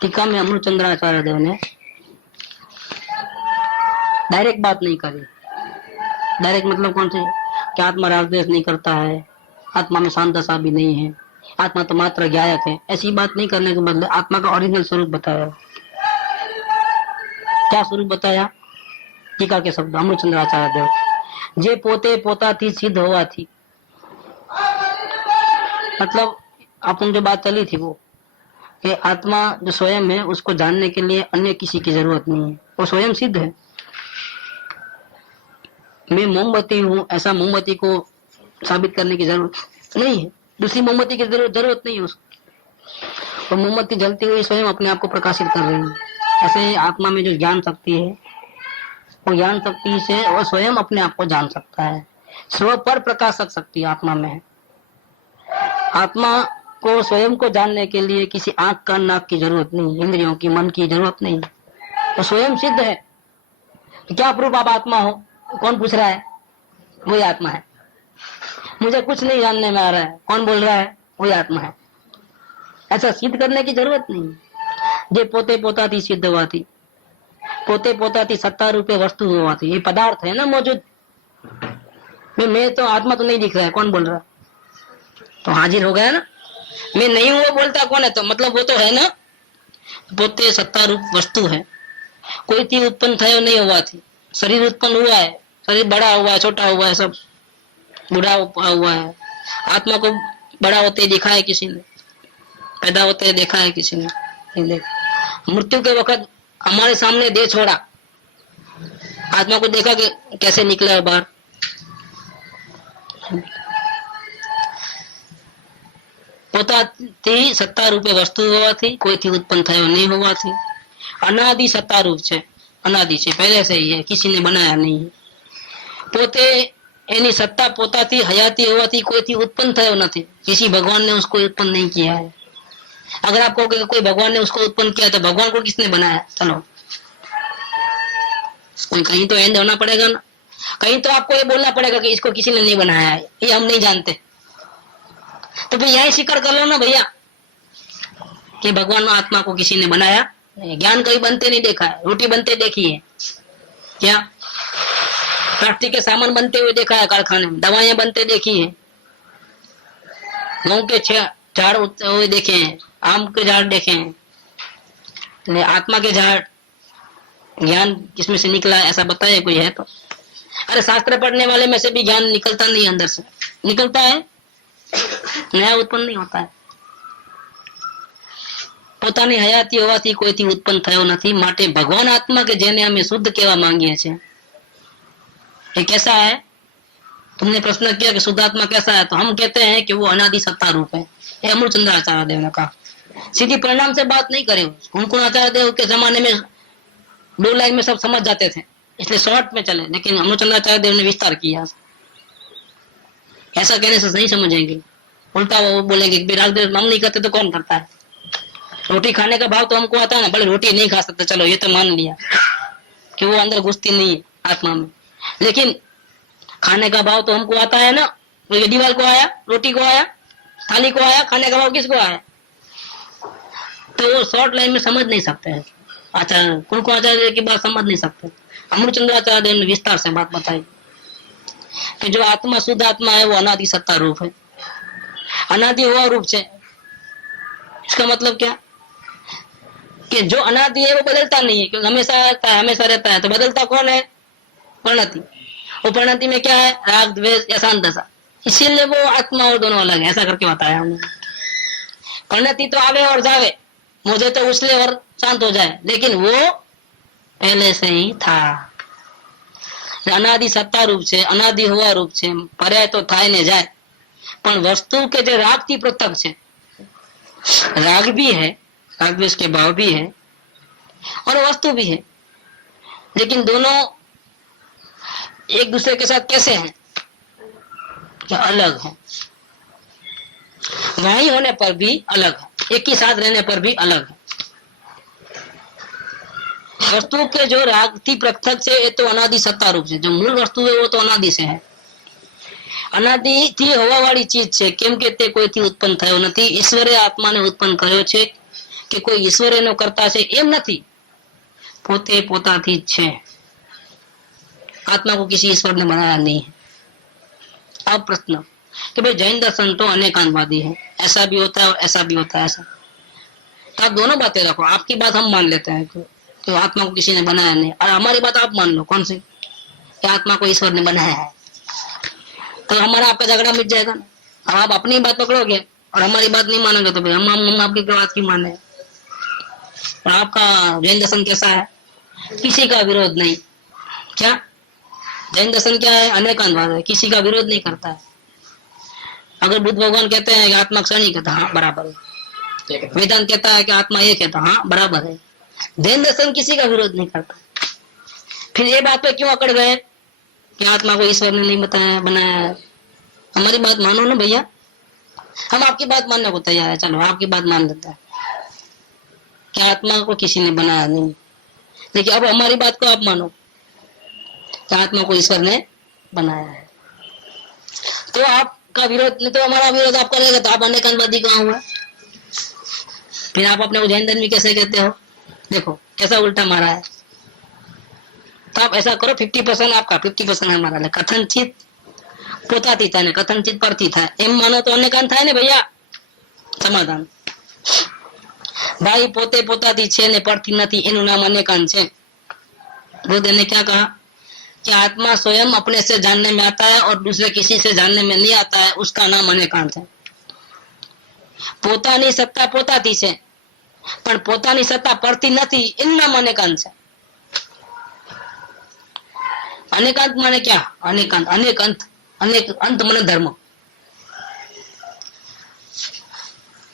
टीका में अमृतचंद्राचार्य देव ने डायरेक्ट बात नहीं करी। डायरेक्ट मतलब कौन सी? कि आत्मा राग द्वेष नहीं करता है, आत्मा में शांत दशा भी नहीं है, आत्मा तो मात्र ज्ञायक है, ऐसी बात नहीं करने के बदले आत्मा का ओरिजिनल स्वरूप बताया। क्या स्वरूप बताया? टीका के शब्द अमृतचंद्राचार्य देव, जे पोते पोताथी सिद्ध होवा थी। मतलब अपन जो बात चली थी वो कि आत्मा जो स्वयं है उसको जानने के लिए अन्य किसी की जरूरत नहीं है, वो स्वयं सिद्ध है। मैं मोमबत्ती हूँ ऐसा मोमबत्ती को साबित करने की जरूरत नहीं है, दूसरी मोमबत्ती की जरूरत नहीं है उसको। और मोमबत्ती जलती हुई स्वयं अपने आप को प्रकाशित कर रही है। ऐसे आत्मा में जो ज्ञान शक्ति है, वो ज्ञान शक्ति से वो स्वयं अपने आप को जान सकता है। स्व पर प्रकाशक शक्ति आत्मा में है। आत्मा को स्वयं को जानने के लिए किसी आंख कान नाक की जरूरत नहीं, इंद्रियों की मन की जरूरत नहीं, तो स्वयं सिद्ध है। तो क्या प्रूफ आप आत्मा हो? कौन पूछ रहा है? वही आत्मा है। मुझे कुछ नहीं जानने में आ रहा है, कौन बोल रहा है? वही आत्मा है। ऐसा सिद्ध करने की जरूरत नहीं। जे पोते पोताथी सिद्ध हुआ थी, पोते पोताथी सत्ता रूपे वस्तु हुआ थी, ये पदार्थ है ना मौजूद। मैं तो आत्मा तो नहीं दिख रहा है, कौन बोल रहा है? तो हाजिर हो गया ना। मैं नहीं हूँ वो बोलता कौन है? तो मतलब वो तो है ना, पोते सत्ता रूप वस्तु है। कोई थी उत्पन्न थयो नहीं हुआ थी, शरीर उत्पन्न हुआ है, शरीर बड़ा हुआ है, छोटा हुआ है, सब बूढ़ा हुआ है। आत्मा को बड़ा होते दिखा है किसी ने? पैदा होते देखा है किसी ने? नहीं देखा। मृत्यु के वक्त हमारे सामने देह छोड़ा, आत्मा को देखा कि कैसे निकला है बाहर। પોતાથી સત્તા રૂપે વસ્તુ હોવાથી કોઈથી ઉત્પન્ન થયો નહીં હોવાથી અનાદિ સત્તા રૂપ છે, અનાદि છે, पहले से ही है, किसी ने बनाया नहीं है। પોતે એની સત્તા પોતાથી હયાતી હોવાથી કોઈથી ઉત્પન્ન થયો નથી, किसी भगवान ने उसको उत्पन्न नहीं किया है। अगर आप कहोगे कि कोई भगवान ने उसको उत्पन्न किया तो भगवान को किसने बनाया? चलो कहीं तो एंड होना पड़ेगा ना, कहीं तो आपको ये बोलना पड़ेगा कि इसको किसी ने नहीं बनाया है, ये हम नहीं जानते। तो फिर यही स्वीकार कर लो ना भैया कि भगवान आत्मा को किसी ने बनाया। ज्ञान कहीं बनते नहीं देखा है, रोटी बनते देखी है क्या? प्लास्टिक के सामान बनते हुए देखा है कारखाने में, दवाइयां बनते देखी है, गेहूं के झाड़ उगते हुए देखे हैं, आम के झाड़ देखे हैं, आत्मा के झाड़ ज्ञान किसमें से निकला है ऐसा बताया कोई है तो? अरे शास्त्र पढ़ने वाले में से भी ज्ञान निकलता नहीं, अंदर से निकलता है, नया उत्पन्न नहीं होता है। પોતાની હયાતી હોવાથી કોઈથી ઉત્પન્ન થયો નથી, માટે ભગવાન આત્મા કે જેને અમે શુદ્ધ કહેવા માંગીએ છીએ, ये कैसा है? तुमने प्रश्न किया कि शुद्ध आत्मा कैसा है, तो हम कहते हैं कि वो अनादि सत्ता रूप है। ये अमृतचंद्र आचार्य देव ने कहा, सीधी परिणाम से बात नहीं करे। उनको आचार्य देव के जमाने में 2 लाइन में सब समझ जाते थे, इसलिए शॉर्ट में चले, लेकिन अमृतचंद्र आचार्य देव ने विस्तार किया। ऐसा कहने से नहीं समझेंगे, उल्टा वो बोलेंगे कि रागदेव हम नहीं करते तो कौन करता है? रोटी खाने का भाव तो हमको आता है ना, भले रोटी नहीं खा सकते, चलो ये तो मान लिया कि वो अंदर घुसती नहीं है आत्मा में, लेकिन खाने का भाव तो हमको आता है ना। तो दीवार को आया, रोटी को आया, थाली को आया, खाने का भाव किसको आया? तो वो शॉर्ट लाइन में समझ नहीं सकते हैं आचार्य, कुनको आचार्य की बात समझ नहीं सकते। अमृतचंद्र आचार्य देव ने विस्तार से बात बताई कि जो आत्मा शुद्ध आत्मा है वो अनादि सत्ता रूप है, अनादि हुआ रूप से। इसका मतलब क्या कि जो अनादि है वो बदलता नहीं है, क्योंकि हमेशा रहता है, हमेशा रहता है। तो बदलता कौन है? परिणति। वो परिणति में क्या है? राग, द्वेष या शांत दशा, इसीलिए वो आत्मा और दोनों अलग है, ऐसा करके बताया हमने। परिणति तो आवे और जावे, मुझे तो उछले और शांत हो जाए, लेकिन वो पहले से ही था। अनादि सत्ता रूप से, अनादि हुआ रूप से, पर्याय तो थाय ने जाए, पण वस्तु के जो राग थी पृथक है, राग भी है, राग द्वेष के भाव भी है और वस्तु भी है, लेकिन दोनों एक दूसरे के साथ कैसे हैं? क्या अलग है। वहीं होने पर भी अलग है, एक ही साथ रहने पर भी अलग है। वस्तु के जो राग थी पृथक से, ये तो अनादि सत्ता रूप से, जो मूल वस्तु है वो तो अनादि से है, अनादि थी होवा वाली चीज છે, કેમ કે તે કોઈથી ઉત્પન્ન થયો નથી। ઈશ્વરે આત્માને ઉત્પન્ન કર્યો છે કે કોઈ ઈશ્વર એનો કરતા છે એમ નથી, પોતે પોતાથી જ છે। आत्मा को किसी ईश्वर ने बनाया नहीं है। अब प्रश्न कि भाई जैन दर्शन तो अनेकांतवादी है, ऐसा भी होता है और ऐसा भी होता है, ऐसा तो आप दोनों बातें रखो। आपकी बात हम मान लेते हैं कि आत्मा को किसी ने बनाया नहीं, और हमारी बात आप मान लो कौन सी, कि आत्मा को ईश्वर ने बनाया है। तो हमारा आपका झगड़ा मिट जाएगा ना। अब आप अपनी बात पकड़ोगे और हमारी बात नहीं मानोगे तो भाई हम आपकी बात क्यों माने। और आपका जैन दर्शन कैसा है? किसी का विरोध नहीं। क्या जैन दर्शन क्या है? अनेकांतवाद है, किसी का विरोध नहीं करता है। अगर बुद्ध भगवान कहते हैं कि आत्मा क्षणिक है, हाँ बराबर है। वेदांत कहता है कि आत्मा एक है, तो हाँ बराबर है। जैन दर्शन किसी का विरोध नहीं करता। फिर ये बात पे क्यों अकड़ गए कि आत्मा को ईश्वर ने नहीं बताया, बनाया है? हमारी बात मानो ना भैया, हम आपकी बात मानने को तैयार है। चलो आपकी बात मान लेता है कि आत्मा को किसी ने बनाया नहीं, लेकिन अब हमारी बात को आप मानो कि आत्मा को ईश्वर ने बनाया है। तो आपका विरोध नहीं, तो हमारा विरोध आप करेगा तो आप अनेकांतवादी कहाँ हुआ? फिर आप अपने जैन धर्मी कैसे कहते हो? देखो कैसा उल्टा मारा है। तो आप ऐसा करो 50% आपका, 50% हमारा। कथनचित પોતાથી થાય ને કથનચિત પરથી થાય, એમ માનો તો અનેકાંત થાય ને ભૈયા। સમાધાન भाई પોતે પોતાથી છે ને પરથી નથી, એનું નામ અનેકાંત છે। बुद्ध ने क्या कहा कि आत्मा स्वयं अपने से जानने में आता है और दूसरे किसी से जानने में नहीं आता है, उसका नाम अनेकांत है। પોતાની સત્તા પોતાથી છે, પણ પોતાની સત્તા પડતી નથી, એનું નામ અનેકાંત છે. अनेकांत माने क्या? अनेकांत, अनेक अंत, अनेक अंत माने धर्म.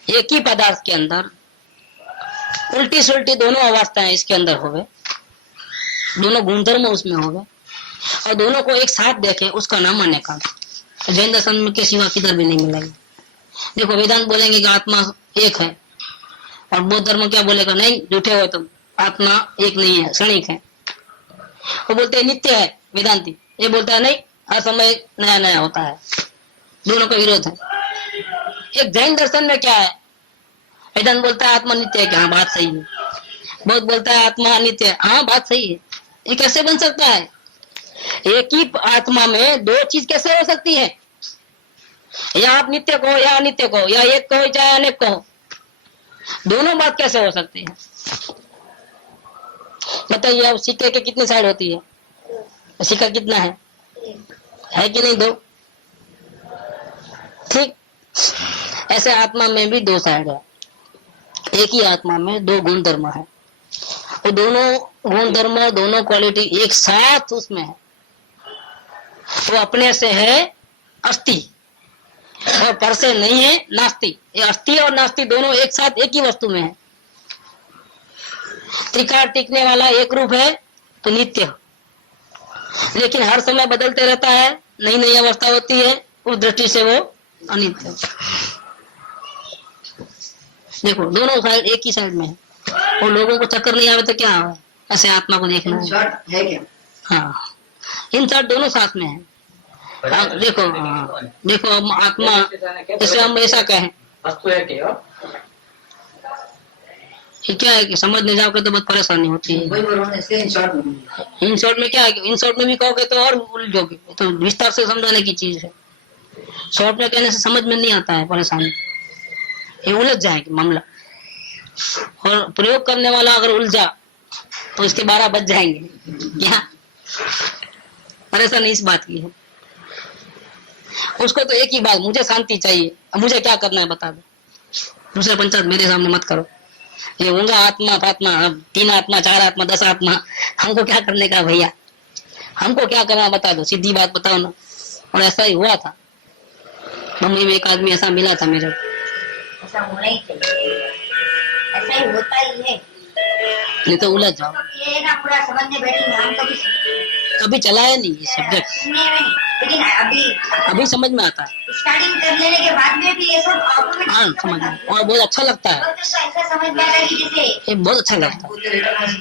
एक ही पदार्थ के अंदर उल्टी सुल्टी दोनों अवस्थाएं इसके अंदर हो गए, दोनों गुणधर्म उसमें हो गए, और दोनों को एक साथ देखे, उसका नाम अनेकांत. जैन दर्शन में के सिवा किधर भी नहीं मिलेगी. देखो वेदांत बोलेंगे कि आत्मा एक है, और बौद्ध धर्म क्या बोलेगा? नहीं, झूठे हो तुम, आत्मा एक नहीं है, क्षणिक है. वो बोलते हैं नित्य है वेदांती, ये बोलता है नहीं, हर समय नया नया होता है. दोनों का विरोध है. एक जैन दर्शन में क्या है? वेदांत बोलता है आत्मा नित्य है, कि हाँ बात सही है. बौद्ध बोलता है आत्मा अनित्य है, हाँ बात सही है. ये कैसे बन सकता है? एक ही आत्मा में दो चीज कैसे हो सकती है? या आप नित्य कहो या अनित्य कहो, या एक कहो चाहे अनेक कहो, दोनों बात कैसे हो सकती है? बताइए. अब सिक्के के कितनी साइड होती है? सिक्का कितना है कि नहीं? दो. ठीक ऐसे आत्मा में भी दो साइड है. एक ही आत्मा में दो गुण धर्म है, वो दोनों गुण धर्म, दोनों क्वालिटी एक साथ उसमें है. वो अपने से है अस्थि, और पर से नहीं है नास्ति. ये अस्थि और नास्ति दोनों एक साथ एक ही वस्तु में है. त्रिकाल टिकने वाला एक रूप है तो नित्य, लेकिन हर समय बदलते रहता है, नई नई अवस्था होती है, उस दृष्टि से वो अनित्य. देखो दोनों साइड एक ही साइड में है. और लोगों को चक्कर नहीं आवे तो क्या हो, ऐसे आत्मा को देखना है क्या? हाँ, इन साइड दोनों साथ में है. देखो देखो हम आत्मा, जैसे हम ऐसा कहें कि क्या है कि समझ नहीं जाओगे तो बहुत परेशानी होती है. इन शॉर्ट में क्या है, इन शॉर्ट में भी कहोगे तो और उलझोगे. तो विस्तार से समझाने की चीज है. शॉर्ट में कहने से समझ में नहीं आता है, परेशानी, ये उलझ जाएगी मामला. और प्रयोग करने वाला अगर उलझा तो इसके 12 बज जाएंगे. क्या परेशानी इस बात की है? उसको तो एक ही बात, मुझे शांति चाहिए, अब मुझे क्या करना है बता दो. दूसरे पंचायत मेरे सामने मत करो. ये होगा आत्मा फात्मा, 3 आत्मा 4 आत्मा 10 आत्मा, हमको क्या करने का भैया? हमको क्या करना बता दो, सीधी बात बताओ ना. और ऐसा ही हुआ था. मम्मी में एक आदमी ऐसा मिला था मेरे. ऐसा होना ही चाहिए, ऐसा ही होता ही है. नहीं तो उलझ जाओ. ये ना पूरा समझने बैठी, हम कभी चलाया नहीं ये सब्जेक्ट, सुनने में नहीं, लेकिन अभी समझ में आता है. स्टार्टिंग कर लेने के बाद में भी ये सब ऑटोमेटिक हाँ समझ में, और बहुत अच्छा लगता है. ऐसा समझ में आता है कि जैसे ये बहुत अच्छा लगता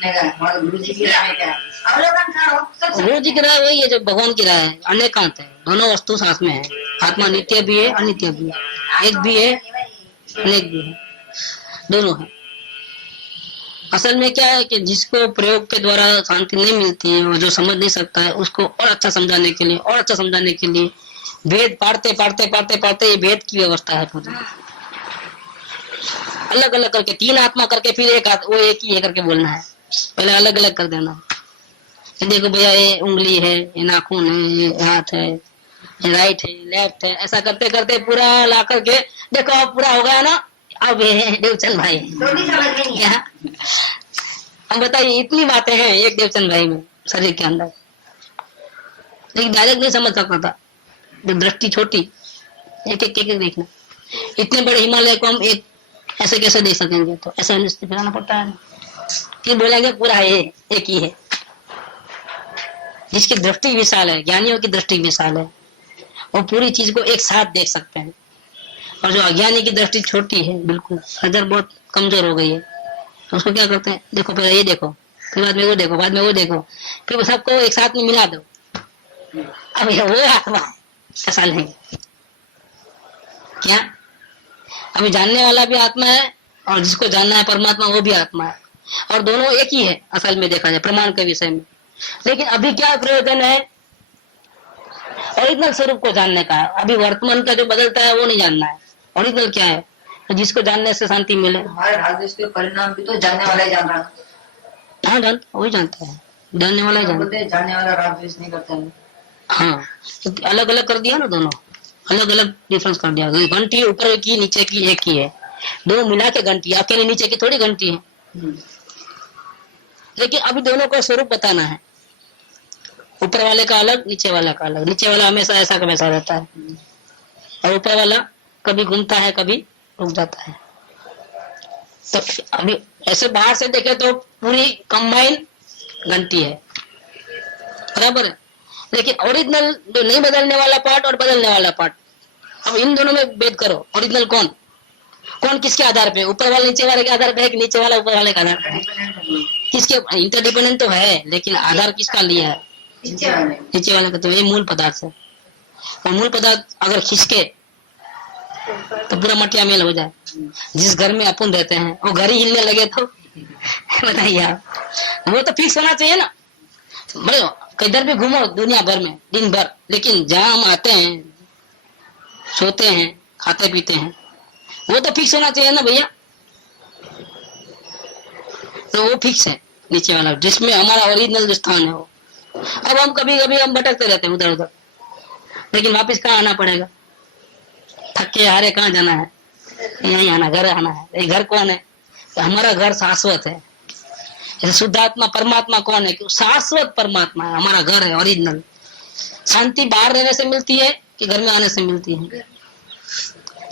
है. गुरु जी की राय क्या अवलोकन करो. गुरु जी की राय वही है जो भगवान की राय है. अनेकांत है, दोनों वस्तु साथ में है. आत्मा नित्य भी है, अनित्य भी है, एक भी है, अनेक भी है, दोनों है. असल में क्या है कि जिसको प्रयोग के द्वारा शांति नहीं मिलती है, और जो समझ नहीं सकता है, उसको और अच्छा समझाने के लिए, और अच्छा समझाने के लिए भेद पढ़ते पढ़ते पढ़ते पढ़ते ये भेद की व्यवस्था है पूरी. अलग अलग करके 3 आत्मा करके फिर वो एक ही है करके बोलना है. पहले अलग अलग कर देना. देखो भैया ये उंगली है, ये नाखून है, ये हाथ है, ये राइट है, लेफ्ट है, ऐसा करते करते पूरा ला करके देखो अब पूरा हो गया ना. अब ये देवचंद भाई क्या, अब बताइए इतनी बातें हैं एक देवचंद भाई में शरीर के अंदर, लेकिन डायरेक्ट नहीं समझ सकता था. दृष्टि छोटी, एक एक एक देखना. इतने बड़े हिमालय को हम एक ऐसे कैसे देख सकेंगे? तो ऐसा फिराना पड़ता है. फिर बोलेंगे पूरा ये एक ही है. जिसकी दृष्टि विशाल है, ज्ञानियों की दृष्टि विशाल है, वो पूरी चीज को एक साथ देख सकते हैं. और जो अज्ञानी की दृष्टि छोटी है, बिल्कुल नजर बहुत कमजोर हो गई है, तो उसको क्या करते हैं, देखो पहले ये देखो, फिर बाद में वो देखो, बाद में वो देखो, फिर सबको एक साथ में मिला दो. अब ये वो आत्मा है, ऐसा नहीं क्या? अभी जानने वाला भी आत्मा है, और जिसको जानना है परमात्मा वो भी आत्मा है, और दोनों एक ही है असल में देखा जाए प्रमाण के विषय में. लेकिन अभी क्या प्रयोजन है ओरिजिनल स्वरूप को जानने का? अभी वर्तमान का जो बदलता है वो नहीं जानना है. ओरिजिनल क्या है, तो जिसको जानने से शांति मिले. हमारे भारत देश के परिणाम भी तो जानने वाला ही जान रहा है. हाँ जानता, वही जानता है, जानने वाला ही जानता है. जानने वाला राग द्वेष नहीं करता है. हाँ अलग अलग कर दिया ना दोनों. अलग अलग डिफरेंस कर दिया। घंटी ऊपर की नीचे की एक ही है, दो मिला के घंटी, अकेले नीचे की थोड़ी घंटी है। लेकिन अभी दोनों का स्वरूप बताना है, ऊपर वाले का अलग, नीचे वाला का अलग। नीचे वाला हमेशा ऐसा का वैसा रहता है, और ऊपर वाला कभी घूमता है कभी रुक जाता है। तो अभी ऐसे बाहर से देखे तो पूरी कंबाइन घंटी है, बराबर है। लेकिन ओरिजिनल जो नहीं बदलने वाला पार्ट और बदलने वाला पार्ट, अब इन दोनों में भेद करो। ओरिजिनल कौन कौन किसके आधार पे, ऊपर वाले नीचे वाले के आधार पे है कि नीचे वाला ऊपर वाले के आधार पे है? किसके इंटरडिपेंडेंट तो है, लेकिन आधार किसका लिया है? नीचे वाले का। तो ये मूल पदार्थ है, और मूल पदार्थ अगर खिसके तो पूरा मटिया मेल हो जाए। जिस घर में अपन रहते हैं वो घर ही हिलने लगे तो बताइए आप, वो तो फिक्स होना चाहिए ना। बड़े किधर भी घूमो दुनिया भर में दिन भर, लेकिन जहाँ हम आते हैं, सोते हैं, खाते पीते हैं, वो तो फिक्स होना चाहिए ना भैया। तो वो फिक्स है नीचे वाला, जिसमें हमारा ओरिजिनल स्थान है वो। अब हम कभी कभी हम भटकते रहते हैं उधर उधर, लेकिन वापस कहाँ आना पड़ेगा? थके हारे कहाँ जाना है? यहीं आना, घर आना है। ये घर कौन है? तो हमारा घर शाश्वत है। जैसे शुद्धात्मा परमात्मा कौन है? शाश्वत परमात्मा है, हमारा घर है ओरिजिनल। शांति बाहर रहने से मिलती है कि घर में आने से मिलती है?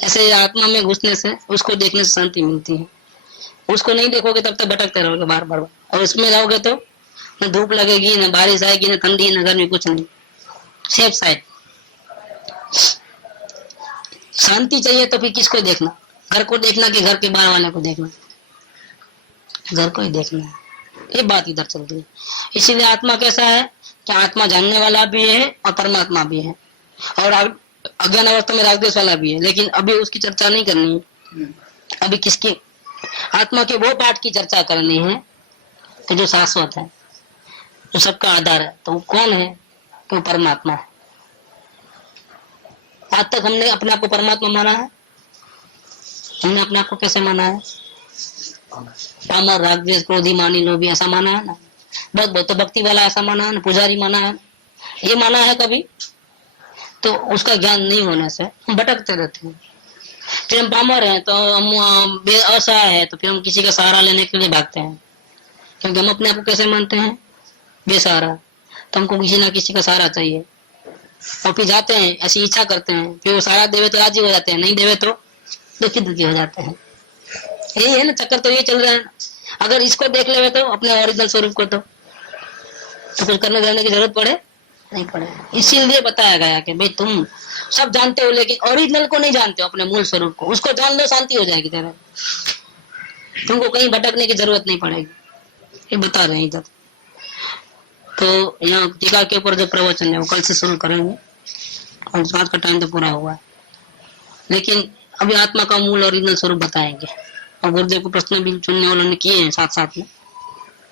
ऐसे आत्मा में घुसने से, उसको देखने से शांति मिलती है। उसको नहीं देखोगे तब तक भटकते रहोगे बार बार, और उसमें रहोगे तो न धूप लगेगी, न बारिश आएगी, न ठंडी, न गर्मी, कुछ नहीं, सेफ साइड। शांति चाहिए तो फिर किसको देखना? घर को देखना कि घर के बाहर वाले को देखना? घर को ही देखना है। ये बात इधर चल रही है। इसीलिए आत्मा कैसा है कि आत्मा जानने वाला भी है और परमात्मा भी है, और अज्ञान अवस्था में रागद्वेष वाला भी है। लेकिन अभी उसकी चर्चा नहीं करनी है। अभी किसकी? आत्मा के वो पाठ की चर्चा करनी है कि जो शाश्वत है, जो सबका आधार है। तो वो कौन है? तो परमात्मा है। आज तक हमने अपने आप को परमात्मा माना है? हमने अपने आप को कैसे माना है? पामर, रागद्वेष, क्रोधी, मानी, लोभी, ऐसा माना है ना। बहुत भक्ति वाला ऐसा माना है ना, पुजारी माना है। ये माना है कभी? तो उसका ज्ञान नहीं होने से हम भटकते रहते हैं। फिर हम पामर हैं तो हम असहाय है, तो फिर हम किसी का सहारा लेने के लिए भागते हैं, क्योंकि हम अपने आप को कैसे मानते हैं? बेसहारा। तो हमको किसी ना किसी का सहारा चाहिए, और फिर जाते हैं, ऐसी इच्छा करते हैं, फिर वो सहारा देवे तो राजी हो जाते हैं, नहीं देवे तो दुखी हो जाते हैं। यही है ना चक्कर, तो ये चल रहा है। अगर इसको देख ले तो अपने ओरिजिनल स्वरूप को, तो कुछ करने देने की जरूरत पड़े नहीं पड़े। इसीलिए बताया गया कि भाई तुम सब जानते हो लेकिन ओरिजिनल को नहीं जानते हो, अपने मूल स्वरूप को। उसको जान लो, शांति हो जाएगी तेरा, तुमको कहीं भटकने की जरूरत नहीं पड़ेगी। ये बता रहे हैं इधर। तो यहाँ टीका के ऊपर जो प्रवचन है वो कल से शुरू करेंगे, और आज का टाइम तो पूरा हुआ है। लेकिन अभी आत्मा का मूल ओरिजिनल स्वरूप बताएंगे, और गुरुदेव को प्रश्न भी चुनने वालों ने किए हैं, साथ साथ में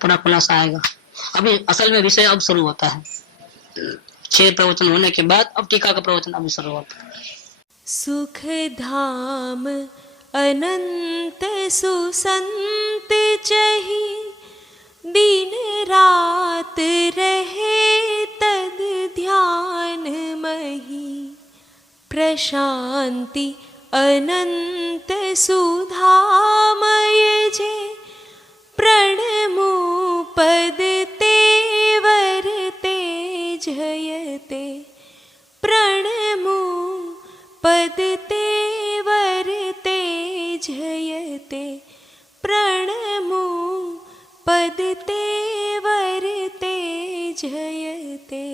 पूरा खुलासा आएगा। अभी असल में विषय अब शुरू होता है, 6 प्रवचन होने के बाद अब टीका का प्रवचन अभी शुरू होता है। सुख धाम अनंत सुसंत चही, दिन रात रहे तद ध्यान मही, प्रशांति अनंत सुधामय जे, प्रणमो पद तेवर तेजयते, प्रणमो पद तेवर तेजयते, प्रणमो पद तेवर तेजयते।